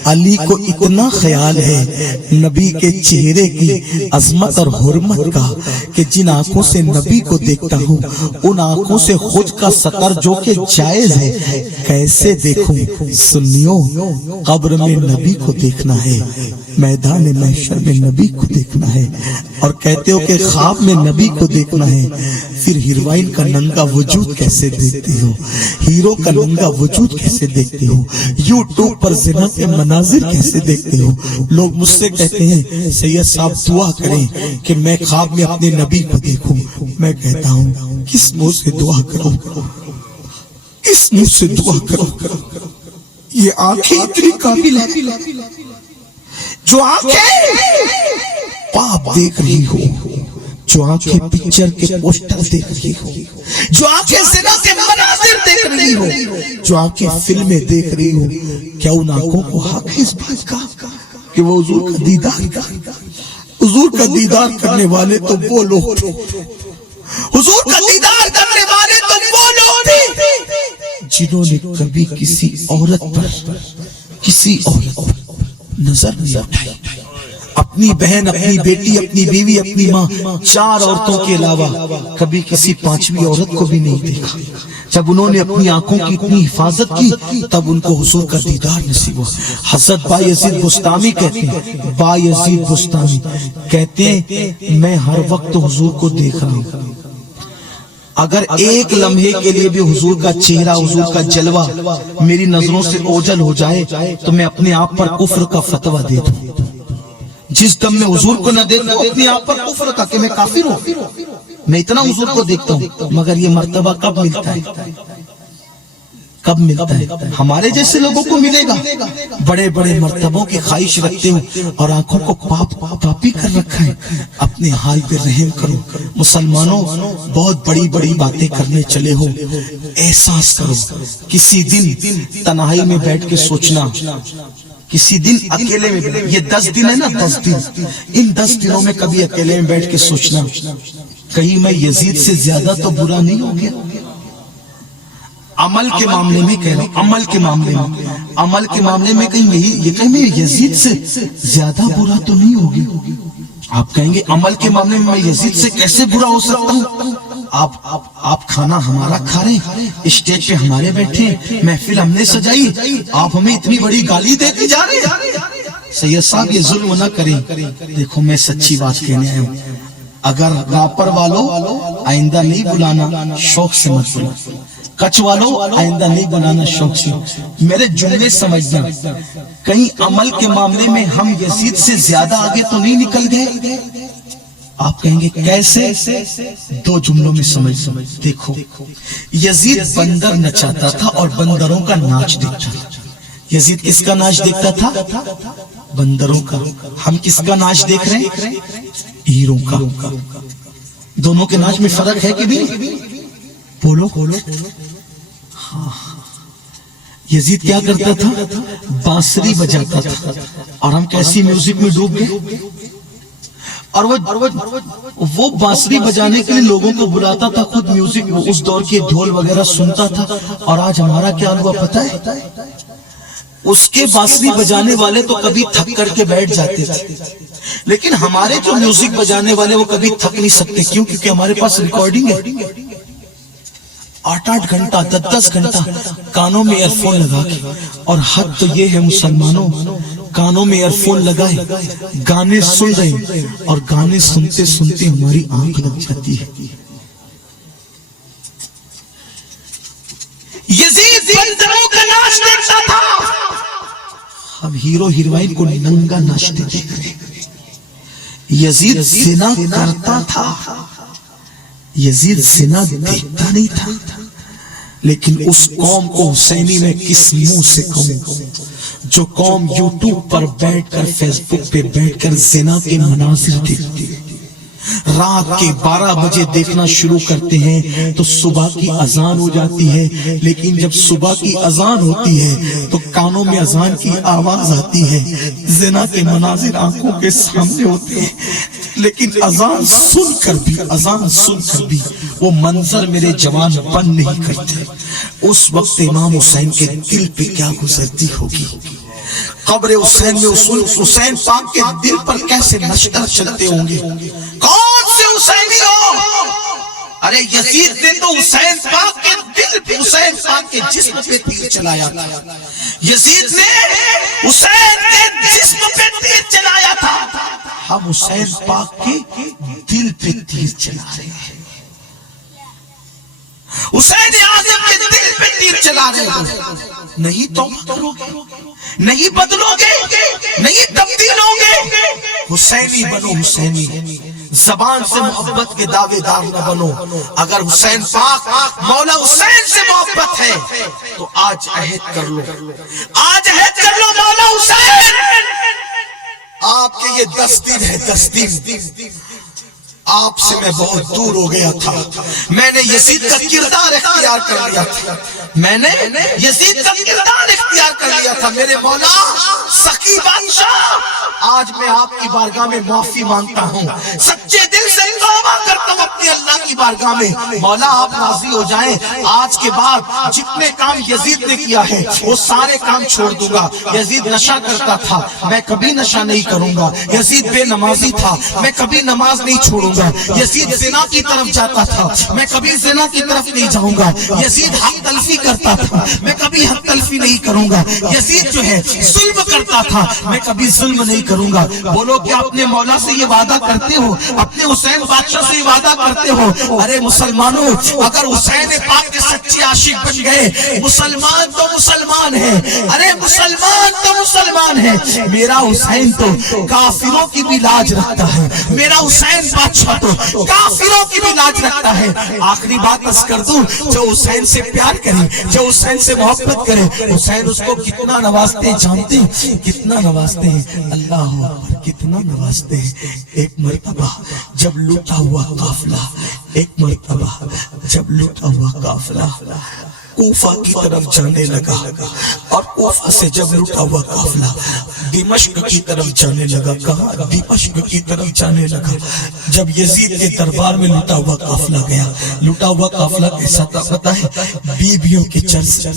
علی کو اتنا خیال ہے نبی کے چہرے کی عظمت اور حرمت کا کہ جن آنکھوں سے نبی کو دیکھتا ہوں ان آنکھوں سے خود کا سطر جو کہ جائز ہے کیسے دیکھوں؟ سنیو, قبر میں نبی کو دیکھنا ہے, میدان محشر میں نبی کو دیکھنا ہے, اور کہتے ہو کہ خواب میں نبی کو دیکھنا ہے. پھر ہیروئن کا ننگا وجود کیسے دیکھتے ہو, ہیرو کا ننگا وجود کیسے دیکھتے ہو, یوٹیوب پر زنا کے مناظر کیسے دیکھتے ہو؟ لوگ مجھ سے کہتے ہیں سید صاحب دعا کریں کہ میں خواب میں اپنے نبی کو دیکھوں. میں کہتا ہوں کس منہ سے دعا کروں, کس منہ سے دعا کروں؟ یہ آنکھیں اتنی قابل ہیں جو آنکھیں پاپ دیکھ رہی ہو, جو آنکھیں پکچر کے پوسٹر دیکھ رہی ہو, جو آنکھیں زنا کے مناظر دیکھ رہی ہو, جو آنکھیں فلمیں دیکھ رہی ہو, کیا ان آنکھوں کو حق ہے اس بات کا کہ وہ حضور کا دیدار کریں؟ حضور کا دیدار کرنے والے تو وہ لوگ تھے, حضور کا دیدار کرنے والے تو وہ لوگ تھے جنہوں نے کبھی کسی عورت پر نظر نہیں اٹھائی. اپنی بہن, اپنی بیٹی, اپنی بیوی, اپنی ماں, 4 عورتوں کے علاوہ کبھی کسی 5ویں عورت کو بھی نہیں دیکھا. جب انہوں نے اپنی آنکھوں کی اتنی حفاظت کی تب ان کو حضور کا دیدار نصیب ہوا. حضرت بایزید بستامی کہتے ہیں, بایزید بستامی کہتے ہیں میں ہر وقت حضور کو دیکھ رہا ہوں, اگر ایک لمحے کے لیے بھی حضور کا چہرہ, حضور کا جلوہ میری نظروں سے اوجھل ہو جائے تو میں اپنے آپ پر کفر کا فتویٰ دے دوں. جس دم میں حضور کو نہ دیکھوں اپنے آپ پر کفر کا کہ میں کافر ہوں, میں اتنا حضور کو دیکھتا ہوں. مگر یہ مرتبہ کب ملتا ہے؟ کب ملتا ہے؟ ہمارے جیسے لوگوں کو ملے گا، بڑے بڑے مرتبوں کی خواہش رکھتے ہو اور آنکھوں کو پاپی کر رکھا ہے۔ اپنے حال پہ رحم کرو مسلمانوں، بہت بڑی بڑی باتیں کرنے چلے ہو، احساس کرو۔ کسی دن تنہائی میں بیٹھ کے سوچنا، کسی دن اکیلے میں، یہ 10 دن ہے نا، 10 دن، ان 10 دنوں میں کبھی اکیلے میں بیٹھ کے سوچنا کہیں میں یزید سے زیادہ تو برا نہیں ہو گیا۔ عمل کے معاملے میں کہہ رہا ہوں، عمل کے معاملے میں کہیں میں یزید سے زیادہ برا تو نہیں ہو گیا۔ آپ کہیں گے عمل کے معاملے میں یزید سے کیسے برا ہو سکتا ہوں؟ آپ کھانا ہمارا کھا رہے ہیں، اسٹیج پہ ہمارے بیٹھے، محفل ہم نے سجائی، آپ ہمیں اتنی بڑی گالی دے کے جا رہے ہیں۔ سید صاحب یہ ظلم نہ کریں، دیکھو میں سچی بات کہنے آیا ہوں، اگر راپر والوں آئندہ نہیں بلانا، شوق سے مت بلانا، کچھ والوں آئندہ نہیں بنانا، شوق سے۔ میرے جملے سمجھنا، کہیں عمل کے معاملے میں ہم یزید سے زیادہ آگے تو نہیں نکل گئے؟ آپ کہیں گے کیسے؟ 2 جملوں میں سمجھ دیکھو، یزید بندر نچاتا تھا اور بندروں کا ناچ دیکھتا تھا۔ یزید کس کا ناچ دیکھتا تھا؟ بندروں کا۔ ہم کس کا ناچ دیکھ رہے ہیں؟ ہیروں کا۔ دونوں کے ناچ میں فرق ہے کہ بھی؟ بولو۔ ہاں، یزید کیا کرتا تھا؟ بانسری بجاتا تھا، اور ہم کیسی میوزک میں ڈوب گئے، اور وہ بانسری بجانے کے لیے لوگوں کو بلاتا تھا، خود میوزک اس دور کے ڈھول وغیرہ سنتا تھا۔ اور آج ہمارا کیا ہوا پتہ ہے؟ اس کے بانسری بجانے والے تو کبھی تھک کر کے بیٹھ جاتے تھے، لیکن ہمارے جو میوزک بجانے والے وہ کبھی تھک نہیں سکتے۔ کیوں؟ کیونکہ ہمارے پاس ریکارڈنگ ہے۔ 8-8 گھنٹہ 10-10 گھنٹہ کانوں میں ایئر فون لگا کے، اور حد تو یہ ہے مسلمانوں، کانوں میں ایئر فون لگائے گانے سن رہے، اور گانے سنتے سنتے ہماری آنکھ لگ جاتی ہے۔ یزید بندروں کا ناچ دیکھتا تھا، اب ہیرو ہیروئن کو ننگا ناچتے دیکھ رہے۔ یزید زنا کرتا تھا، یزید زنا دیکھتا نہیں تھا، لیکن اس قوم کو حسینی میں کس منہ سے کہوں، جو قوم یوٹیوب پر بیٹھ کر، فیس بک پہ بیٹھ کر زنا کے مناظر دیکھتی ہے۔ رات کے 12 بجے دیکھنا شروع کرتے ہیں تو صبح کی اذان ہو جاتی ہے، لیکن جب صبح کی اذان ہوتی ہے تو کانوں میں اذان کی آواز آتی ہے، زنا کے مناظر آنکھوں کے سامنے ہوتے ہیں، لیکن اذان سن کر بھی وہ منظر میرے جوان بن نہیں کرتے۔ اس وقت امام حسین کے دل پہ کیا گزرتی ہوگی، قبر حسین میں حسین پاک کے دل پر کیسے نشتر چلتے ہوں گے۔ کون سے حسینی ہو؟ ارے یزید نے تو حسین پاک کے دل پہ، حسین پاک کے جسم پہ تیر چلایا تھا۔ یزید نے حسین کے جسم پہ تیر چلایا تھا، ہم حسین پاک کے دل پہ تیر چلا رہے ہیں۔ حسین اعظم کے دل پہ تیر چلا رہے ہیں۔ نہیں توبہ کرو گے، نہیں بدلو گے، نہیں تبدیل ہوگے، حسینی بنو، حسینی، زبان سے محبت کے دعوے دار نہ بنو۔ اگر حسین پاک مولا حسین سے محبت ہے تو آج عہد کر لو، آج عہد کر لو مولا حسین، آپ کے یہ 10 دن ہے، 10 دن آپ سے میں بہت دور ہو گیا تھا، میں نے یزید کا کردار اختیار کر لیا تھا، میں نے یزید کا کردار اختیار کر لیا تھا۔ میرے مولا سخی بادشاہ، آج میں آپ کی بارگاہ میں معافی مانگتا ہوں، سچے دل سے توبہ کرتا ہوں اپنے اللہ کی بارگاہ میں، مولا آپ راضی ہو جائیں، آج کے بعد جتنے کام یزید نے کیا ہے وہ سارے کام چھوڑ دوں گا۔ یزید نشہ کرتا تھا، میں کبھی نشہ نہیں کروں گا۔ یزید بے نمازی تھا، میں کبھی نماز نہیں چھوڑوں گا۔ یزید زنا کی طرف جاتا تھا، میں کبھی زنا کی طرف نہیں جاؤں گا۔ یزید حق تلفی کرتا تھا، میں کبھی حق تلفی نہیں کروں گا۔ یزید جو ہے ظلم کرتا تھا، میں کبھی ظلم نہیں کروں گا۔ بولو کہ اپنے مولا سے یہ وعدہ کرتے ہو، اپنے حسین بادشاہ سے یہ وعدہ کرتے ہو؟ ارے مسلمانوں، اگر حسین پاک کے سچے عاشق بن گئے، مسلمان تو مسلمان ہے، ارے مسلمان تو مسلمان ہے۔ میرا حسین تو کافروں کی بھی لاج رکھتا ہے، میرا حسین بادشاہ اچھا تو کافروں کی بھی لاج رکھتا ہے۔ آخری بات بس کر دوں، جو حسین سے پیار کرے، جو حسین سے محبت کرے، حسین اس کو کتنا نوازتے ہیں جانتے ہیں؟ کتنا نوازتے ہیں؟ اللہ اکبر، کتنا نوازتے ہیں۔ ایک مرتبہ جب لوٹا ہوا قافلہ، ایک مرتبہ جب لوٹا ہوا قافلہ کوفہ کی طرف جانے لگا، اور کوفہ سے جب لوٹا ہوا قافلہ دمشق کی طرف جانے لگا، کہاں؟ دمشق کی طرف جانے لگا۔ جب یزید کے دربار میں لوٹا ہوا قافلہ گیا، لوٹا ہوا قافلہ کیسا تھا پتہ ہے؟ بیویوں کے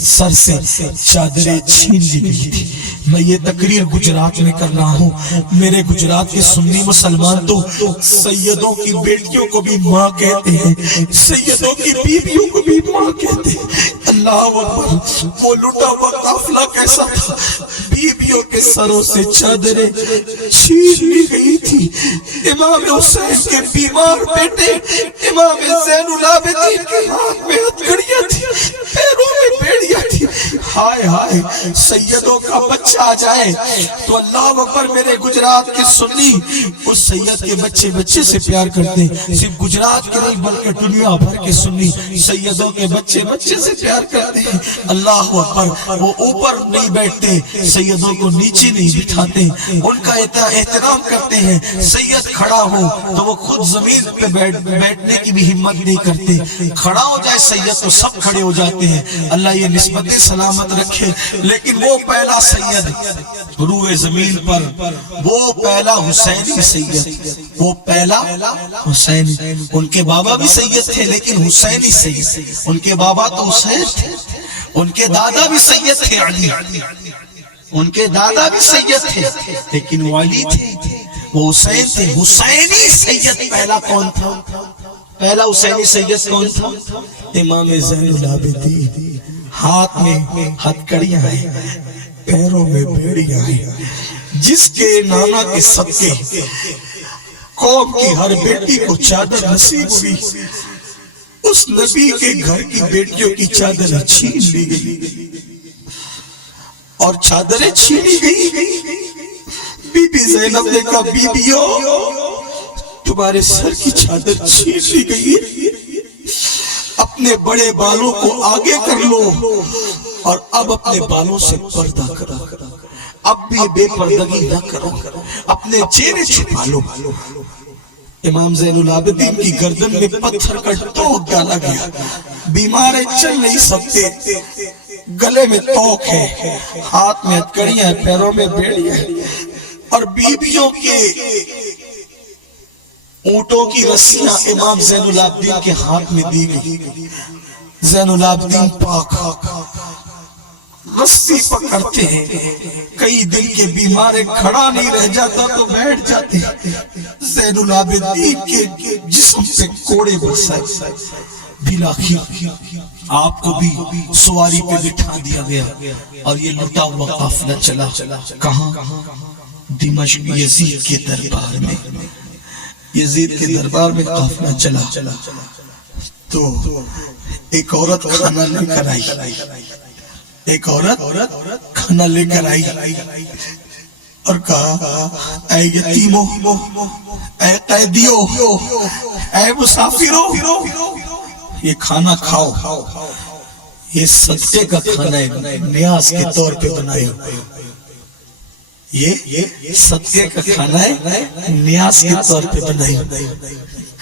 سر سے چادریں چھین لی گئی تھی۔ میں یہ تقریر گجرات میں کر رہا ہوں، میرے گجرات کے سنی مسلمان تو سیدوں کی بیٹیوں کو بھی ماں کہتے ہیں، سیدوں کی بیویوں کو بھی ماں کہتے ہیں۔ اللہ اکبر، وہ لوٹا ہوا قافلہ کیسا تھا؟ بیویوں کے سروں سے چادریں چھین لی گئی تھی۔ امام حسین کے بیمار بیٹے امام زین العابدین کے ہاتھ میں ہتھکڑیاں تھی، پیروں میں بیڑیاں تھی۔ ہائے ہائے، سیدوں کا بچہ آ جائے تو اللہ اکبر، میرے گجرات کے سنی اس سید کے بچے سے پیار کرتے ہیں۔ صرف گجرات کے نہیں بلکہ دنیا بھر کے سنی سیدوں کے بچے سے پیار کرتے ہیں۔ اللہ اکبر، وہ اوپر نہیں بیٹھتے، سیدوں کو نیچے نہیں بٹھاتے، ان کا احترام کرتے ہیں۔ سید کھڑا ہو تو وہ خود زمین پہ بیٹھنے کی بھی ہمت نہیں کرتے، کھڑا ہو جائے سید تو سب کھڑے ہو جاتے ہیں۔ اللہ یہ نسبت سلامت رکھے۔ لیکن وہ پہلا سید روئے زمین پر، وہ پہلا حسینی سید، وہ پہلا حسینی۔ ان کے بابا بھی سید تھے لیکن حسینی سید، ان کے بابا تو حسین تھے، ان کے دادا بھی سید تھے علی، ان کے دادا بھی سید تھے لیکن وہ علی تھے، وہ حسین تھے۔ حسینی سید پہلا کون تھا؟ پہلا حسینی سید کون تھا؟ امام زین العابدین۔ ہاتھ میں ہتھکڑیاں ہیں، پیروں میں بیڑیاں ہیں، جس کے نانا کے صدقے قوم کی ہر بیٹی کو چادر نصیب ہوئی، اس نبی کے گھر کی بیٹیوں کی چادریں چھین لی گئی، اور چادریں چھینی گئی۔ بی بی زینب نے کہا، بیبیوں تمہارے سر کی چادر چھین لی گئی، اپنے بڑے بالوں کو آگے کر لو اور اب اپنے بالوں سے پردہ کرو، اب بھی بے پردگی نہ کرو، اپنے چہرے چھپا لو۔ امام زین العابدین کی گردن میں پتھر کا ٹوک ڈالا گیا، بیمار چل نہیں سکتے، گلے میں توک ہے، ہاتھ میں ہتھکڑیاں، پیروں میں بیڑیاں، اور بیویوں کے اونٹوں کی رسیاں امام زین العابدین کے ہاتھ میں دی گئی۔ زین العابدین پاک رسی پکڑتے ہیں، کئی دن کے بیمارے کھڑا نہیں رہ جاتا تو بیٹھ جاتے ہیں۔ زین العابدین کے جسم پہ کوڑے برسائے، بلاخر آپ کو بھی سواری پہ بٹھا دیا گیا، اور یہ لٹا ہوا قافلہ چلا کہاں؟ دمشق، یزید کے دربار میں۔ یزید کے دربار میں قافلہ چلا تو ایک عورت کھانا لے کر آئی، ایک عورت کھانا لے کر آئی اور کہا، اے یتیموں، اے قیدیوں، اے مسافروں، یہ کھانا کھاؤ، یہ صدقے کا کھانا ہے، نیاز کے طور پہ بنائے، یہ صدقے کا کھانا ہے، نیاز کے طور پہ بنائی۔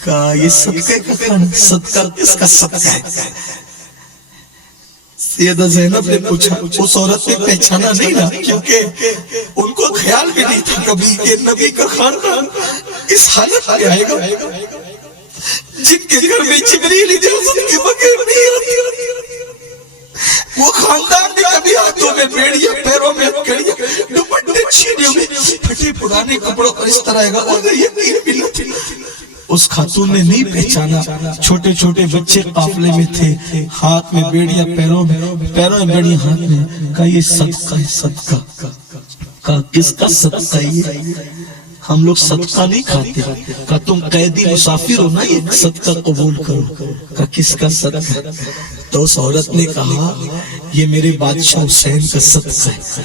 کہا یہ صدقے کا کھانا، صدقہ کس کا صدقہ ہے؟ سیدہ زینب نے پوچھا، اس عورت نے پہچانا نہیں نا، کیونکہ ان کو خیال بھی نہیں تھا کبھی کہ نبی کا کھانا اس حالت میں آئے گا، جن کے گھر میں جبریل اجازت کے بغیر نہیں آتی، وہ خاندان نے کبھی ہاتھوں میں بیڑیاں، پیروں میں ہتھکڑیاں، دوپٹے چھینے ہوئے، پھٹے پرانے کپڑوں پر اس طرح گا، اور یہ تین ملت اس خاتون نے نہیں پہچانا۔ چھوٹے چھوٹے بچے قافلے میں تھے، ہاتھ میں بیڑیاں، پیروں میں بیڑیاں، ہاتھ میں۔ کہا یہ صدقہ ہے، صدقہ۔ کہا کس کا صدقہ ہے یہ؟ ہم لوگ صدقہ نہیں کھاتے۔ کہا تم قیدی مسافر ہو نا، یہ صدقہ قبول کرو۔ کہا کس کا صدقہ ہے؟ تو اس عورت نے کہا یہ میرے بادشاہ حسین کا صدقہ ہے،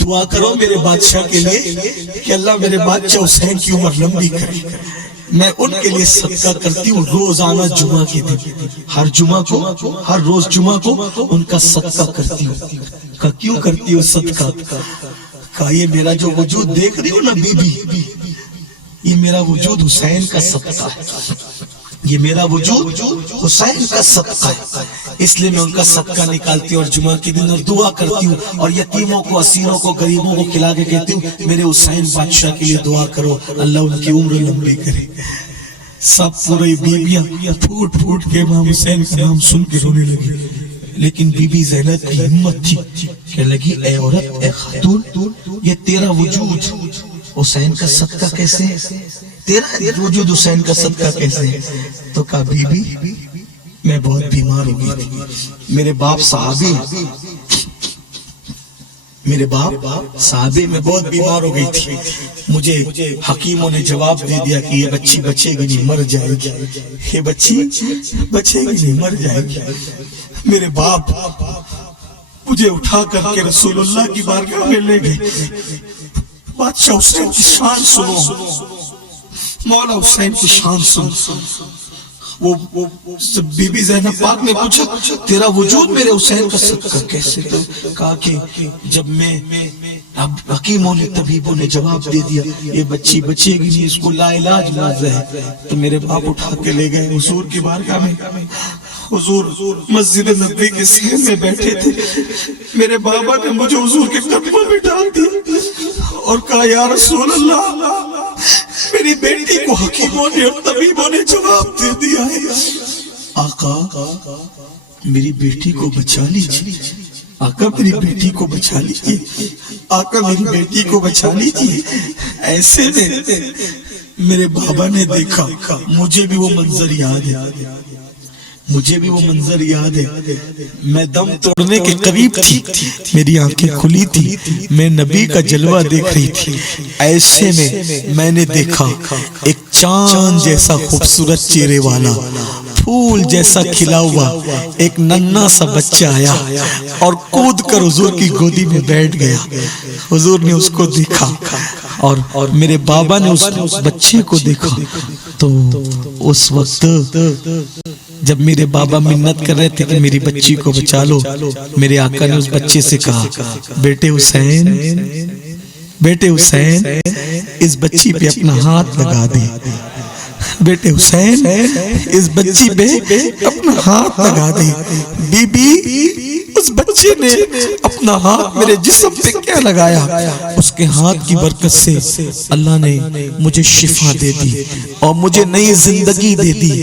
دعا کرو میرے بادشاہ کے لیے کہ اللہ میرے بادشاہ حسین کی عمر لمبی کرے۔ میں ان کے لیے صدقہ کرتی ہوں روزانہ جمعہ کے دن، ہر جمعہ کو، ہر روز جمعہ کو ان کا صدقہ کرتی ہوں۔ کہا کیوں کرتی ہوں صدقہ؟ کہا یہ میرا جو وجود دیکھ رہی ہو نا بی بی، یہ میرا وجود حسین کا صدقہ ہے، یہ میرا وجود حسین کا صدقہ ہے، اس لیے میں ان کا صدقہ نکالتی ہوں اور جمعہ کے دن اور دعا کرتی ہوں اور یتیموں کو، اسیروں کو، غریبوں کو کھلا کے کہتی ہوں میرے حسین بادشاہ کے لیے دعا کرو، اللہ ان کی عمر لمبی کرے۔ سب پوری بیویاں پھوٹ پھوٹ کے امام حسین کا نام سن کے رونے لگی، لیکن بی بی زینب کی ہمت تھی، کہنے لگی اے عورت، اے خاتون، یہ تیرا وجود حسین کا صدقہ کیسے ہے؟ تیرا وجود حسین کا صدقہ کیسے ہے؟ تو کہا بی بی میں بہت بیمار ہو گئی تھی، میرے باپ صحابی میں بہت بیمار ہو گئی تھی، مجھے حکیموں نے جواب دے دیا کہ یہ بچی بچے گی نہیں، مر جائے گی، یہ بچی بچے گی نہیں، مر جائے گی۔ میرے باپ مجھے اٹھا کر کے رسول اللہ کی بارگاہ میں لے گئے۔ بادشاہ حسین کی شان سنو، مولا حسین کی شان سنو۔ وہ بی بی زینب پاک نے پوچھا تیرا وجود میرے حسین کا صدقہ کیسے؟ کہا کہ جب میں اب حکیموں نے، طبیبوں نے جواب دے دیا یہ بچی بچے گی نہیں، اس کو لا علاج موضع ہے، تو میرے باپ اٹھا کے لے گئے حضور کی بارگاہ میں۔ حضور مسجد نبوی کے صحن میں بیٹھے تھے، میرے بابا نے مجھے حضور کے قدموں میں ڈال دیا اور کہا یا رسول اللہ، میری بیٹی کو حکیموں نے اور طبیبوں نے جواب دے دیا ہے، آقا میری بیٹی کو بچا لیجیے، آقا میری بیٹی کو بچا لیجیے، آقا میری بیٹی کو بچا لیجیے۔ ایسے میں میرے بابا نے دیکھا، مجھے بھی وہ منظر یاد ہے، مجھے بھی وہ منظر یاد ہے، میں دم توڑنے کے قریب تھی، میری آنکھیں کھلی تھی، میں نبی کا جلوہ دیکھ رہی تھی۔ ایسے میں نے دیکھا ایک چاند جیسا خوبصورت چہرے والا، پھول جیسا کھلا ہوا ایک ننھا سا بچہ آیا اور کود کر حضور کی گودی میں بیٹھ گیا۔ حضور نے اس کو دیکھا اور میرے بابا نے اس بچے کو دیکھا، تو اس وقت جب میرے بابا منت کر رہے تھے کہ میری بچی کو بچا لو، میرے آقا نے اس بچے سے کہا بیٹے حسین، بیٹے حسین اس بچی پہ اپنا ہاتھ لگا دے، بیٹے حسین اس بچی پہ اپنا ہاتھ لگا دے۔ بی بی اس بچے نے اپنا ہاتھ میرے جسم پہ کیا لگایا، اس کے ہاتھ کی برکت سے اللہ نے مجھے شفا دے دی اور مجھے نئی زندگی دے دی۔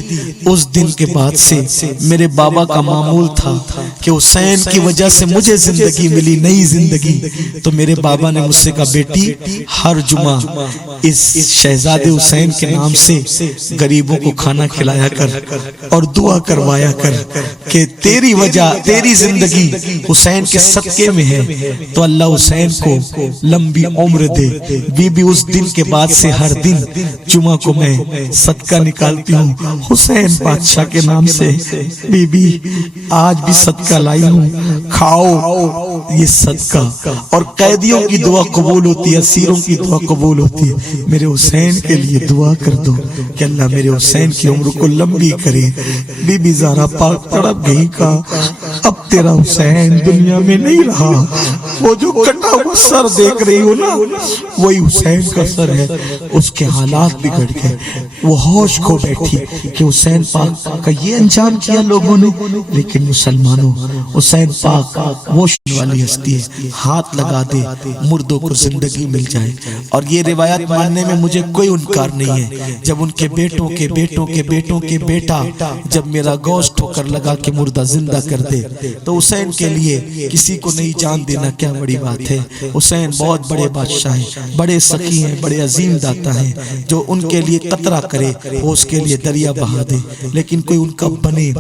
اس دن کے بعد سے میرے بابا کا معمول تھا کہ حسین کی وجہ سے مجھے زندگی ملی، نئی زندگی۔ تو میرے بابا نے مجھ سے کہا بیٹی ہر جمعہ اس شہزادے حسین کے نام سے غریبوں کو کھانا کھلایا کر اور دعا کروایا کر کہ تیری وجہ، تیری زندگی حسین کے صدقے میں ہے، تو اللہ حسین کو لمبی عمر دے۔ بی بی اس دن کے بعد سے ہر دن جمعہ کو میں صدقہ نکالتی ہوں حسین بادشاہ کے نام سے۔ بی بی آج بھی صدقہ لائی ہوں، کھاؤ یہ صدقہ، اور قیدیوں کی دعا قبول ہوتی ہے، اسیروں کی دعا قبول ہوتی ہے۔ میرے حسین کے لیے دعا کر دو کہ اللہ میرے حسین کی عمر کو لمبی کرے۔ بی بی زہرا پاک تڑپ گئی، کہا اب تیرا حسین دنیا میں نہیں رہا، وہ جو کٹا ہوا سر دیکھ رہی ہو نا وہی حسین کا سر ہے۔ اس کے حالات بگڑ گئے، وہ ہوش کھو بیٹھی کہ حسین پاک کا یہ انجام کیا لوگوں نے، لیکن مسلمانوں حسین پاک وہ والی ہستی ہے، ہاتھ لگا دے مردوں کو زندگی مل جائے۔ اور یہ روایت ماننے میں مجھے کوئی انکار نہیں ہے۔ جب ان کے بیٹوں کے بیٹوں کے بیٹوں کے بیٹا جب میرا گوشت ٹھوکر لگا کے مردہ زندہ کر دے، تو حسین کے لیے کسی کو نہیں جان دینا کیا بڑی بات ہے۔ حسین بہت بڑے بادشاہ ہیں، بڑے سخی ہیں، بڑے عظیم داتا ہیں، جو ان کے لیے قطرہ کرے وہ اس کے لیے دریا بہا دے۔ لیکن کوئی ان کا بنے،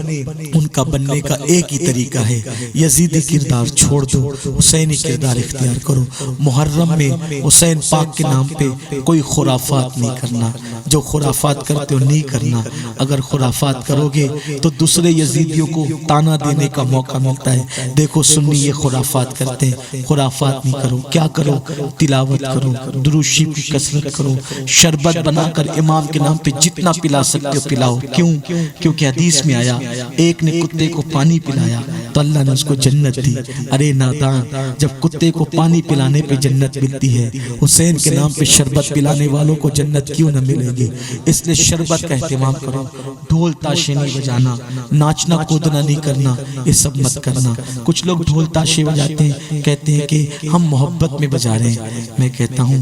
ان کا بننے کا ایک ہی طریقہ ہے، یزیدی کردار چھوڑ دو، حسینی کردار اختیار کرو۔ محرم میں حسین پاک کے نام پہ کوئی خرافات نہیں کرنا، جو خرافات کرتے ہو نہیں کرنا۔ اگر خرافات کرو گے تو دوسرے یزیدیوں کو تانا دینے کا موقع ملتا ہے، دیکھو سنی یہ خرافات کرتے ہیں، خرافات نہیں کرو۔ کیا کرو؟ تلاوت کرو، درود شریف کی کثرت کرو، شربت بنا کر امام کے نام پہ جتنا پلا سکتے ہو پلاؤ. کیوں؟ کیونکہ حدیث میں آیا ایک نے کتے کو پانی پلایا تو اللہ نے اس کو جنت دی. ارے نادان، جب کتے کو پانی پلانے پہ جنت ملتی ہے، حسین کے نام پہ شربت پلانے والوں کو جنت کیوں نہ ملے گی؟ اس لیے شربت کا اہتمام کرو. ڈھول تاشے نہیں بجانا، ناچنا کودنا نہیں کرنا، یہ سب مت کرنا. کچھ لوگ ڈھول تاشے بجاتے ہیں، کہتے ہیں کہ ہم محبت میں بجا رہے ہیں. میں کہتا ہوں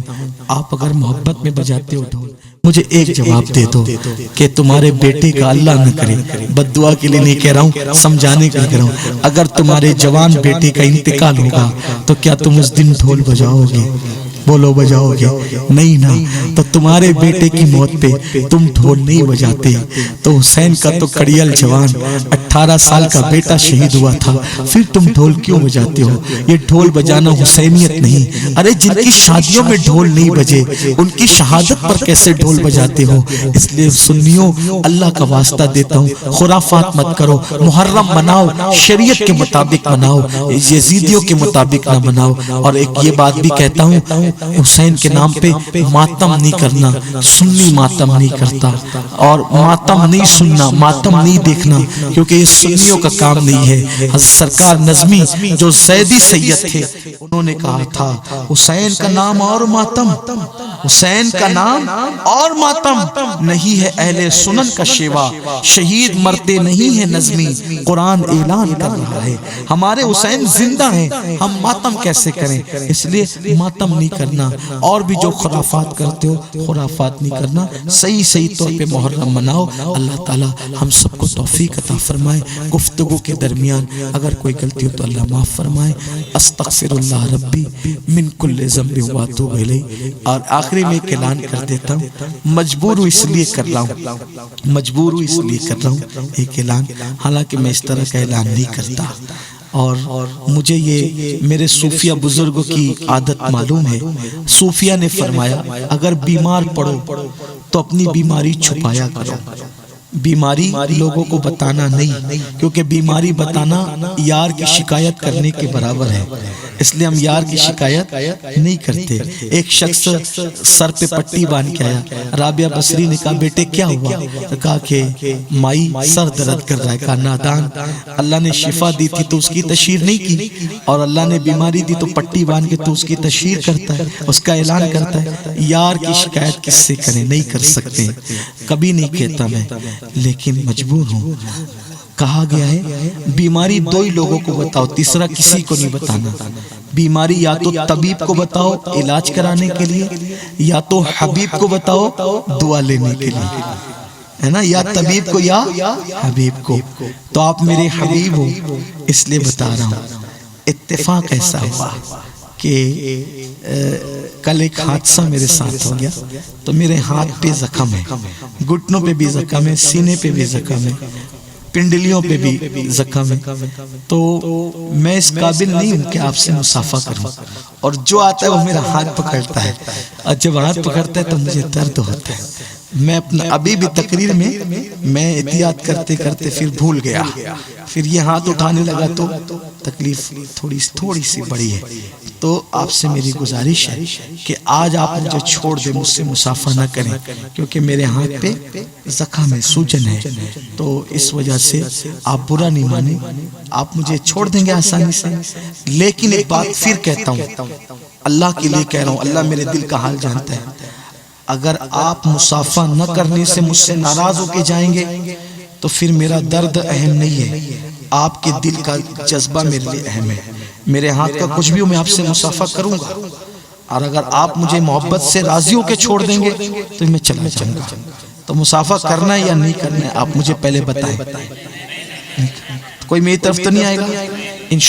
آپ اگر محبت میں بجاتے ہو ڈھول، مجھے ایک جواب دے دو کہ تمہارے بیٹے کا اللہ نہ کرے، بد دعا کے لیے نہیں کہہ رہا ہوں، سمجھانے کے لیے کہہ رہا ہوں، اگر تمہارے جوان بیٹے کا انتقال ہوگا تو کیا تم اس دن ڈھول بجاؤ گے؟ بولو بجاؤ گے؟ نہیں نا. تو تمہارے بیٹے کی موت پہ تم ڈھول نہیں بجاتے. تو حسین کا تو کڑیل جوان 18 سال کا بیٹا شہید ہوا تھا، پھر تم ڈھول کیوں بجاتے ہو؟ یہ ڈھول بجانا حسینیت نہیں. ارے جن کی شادیوں میں ڈھول نہیں بجے ان کی شہادت پر کیسے ڈھول بجاتے ہو؟ اس لیے سنیوں اللہ کا واسطہ دیتا ہوں، خرافات مت کرو. محرم مناؤ، شریعت کے مطابق مناؤ، یزیدیوں کے مطابق نہ مناؤ. اور ایک یہ بات بھی کہتا ہوں، حسین کے نام پہ ماتم نہیں کرنا. سنی ماتم نہیں کرتا، اور ماتم نہیں سننا، ماتم نہیں دیکھنا، کیونکہ یہ سنیوں کا کام نہیں ہے. حضرت سرکار نظمی جو زیدی سید تھے انہوں نے کہا تھا حسین کا نام اور ماتم، حسین کا نام اور ماتم نہیں ہے اہل سنن کا شیوا. شہید مرتے نہیں ہے نظمی، قرآن اعلان کر رہا ہے ہمارے حسین زندہ ہیں، ہم ماتم کیسے کریں؟ اس لیے ماتم نہیں کرنا. اور بھی جو خرافات کرتے ہو خرافات نہیں کرنا. صحیح طور پہ محرم مناؤ. اللہ تعالی ہم سب کو توفیق عطا فرمائے. گفتگو کے درمیان اگر کوئی غلطی ہو تو اللہ معاف فرمائے. استغفر اللہ ربی من کل ذنب واتوب الیہ. اور آخری میں ایک اعلان کر دیتا ہوں، مجبور ہوں اس لیے کر رہا ہوں ایک اعلان، حالانکہ میں اس طرح کا اعلان نہیں کرتا. اور مجھے یہ میرے صوفیہ بزرگوں کی عادت معلوم ہے. صوفیہ نے فرمایا اگر بیمار پڑو تو اپنی بیماری چھپایا کرو. بیماری لوگوں کو بتانا نہیں، کیونکہ بیماری بتانا یار کی شکایت کرنے کے برابر ہے. اس لیے ہم یار کی شکایت نہیں کرتے. ایک شخص سر پہ پٹی باندھ کے آیا. رابعہ بصری نے کہا بیٹے کیا ہوا؟ کہا کہ مائی سر درد کر رہا ہے. کہا نادان، اللہ نے شفا دی تھی تو اس کی تشہیر نہیں کی، اور اللہ نے بیماری دی تو پٹی باندھ کے تو اس کی تشہیر کرتا ہے، اس کا اعلان کرتا ہے. یار کی شکایت کس سے کریں؟ نہیں کر سکتے. کبھی نہیں کہتا میں، لیکن مجبور ہوں. کہا گیا ہے بیماری دو ہی لوگوں کو بتاؤ، تیسرا کسی کو نہیں بتانا. بیماری یا تو طبیب کو بتاؤ علاج کرانے کے لیے، یا تو حبیب کو بتاؤ دعا لینے کے لیے، ہے نا؟ یا طبیب کو یا حبیب کو. تو آپ میرے حبیب ہو اس لیے بتا رہا ہوں. اتفاق ایسا ہوا کہ کل ایک حادثہ میرے ساتھ ہو گیا. تو میرے ہاتھ پہ زخم ہے، گھٹنوں پہ بھی زخم ہے، سینے پہ بھی زخم ہے، پنڈلیوں پہ بھی زخم ہے. تو میں اس قابل نہیں ہوں کہ آپ سے مصافحہ کروں، اور جو آتا ہے وہ میرا ہاتھ پکڑتا ہے، اور جب ہاتھ پکڑتا ہے تو مجھے درد ہوتا ہے. میں اپنا ابھی بھی تقریر میں احتیاط کرتے کرتے پھر بھول گیا، پھر یہ ہاتھ اٹھانے لگا تو تکلیف تھوڑی سی بڑی ہے. تو آپ سے میری گزارش ہے کہ آج آپ مجھے چھوڑ دیں، مجھ سے مصافحہ نہ کریں، کیونکہ میرے ہاتھ پہ زخم ہے، سوجن ہے. تو اس وجہ سے آپ برا نہیں مانیں، آپ مجھے چھوڑ دیں گے آسانی سے. لیکن ایک بات پھر کہتا ہوں، اللہ کے لیے کہہ رہا ہوں، اللہ میرے دل کا حال جانتا ہے. اگر آپ مصافحہ نہ کرنے سے مجھ سے ناراض ہو کے جائیں گے تو پھر میرا درد اہم نہیں ہے، آپ کے دل کا جذبہ میرے لیے اہم ہے. میرے ہاتھ کا کچھ بھی ہو میں آپ سے مصافحہ کروں گا، اور اگر آپ مجھے محبت سے راضی ہو کے چھوڑ دیں گے تو میں چلا جاؤں گا. تو مصافحہ کرنا ہے یا نہیں کرنا ہے آپ مجھے پہلے بتائیں. کوئی میری طرف تو نہیں آئے گا؟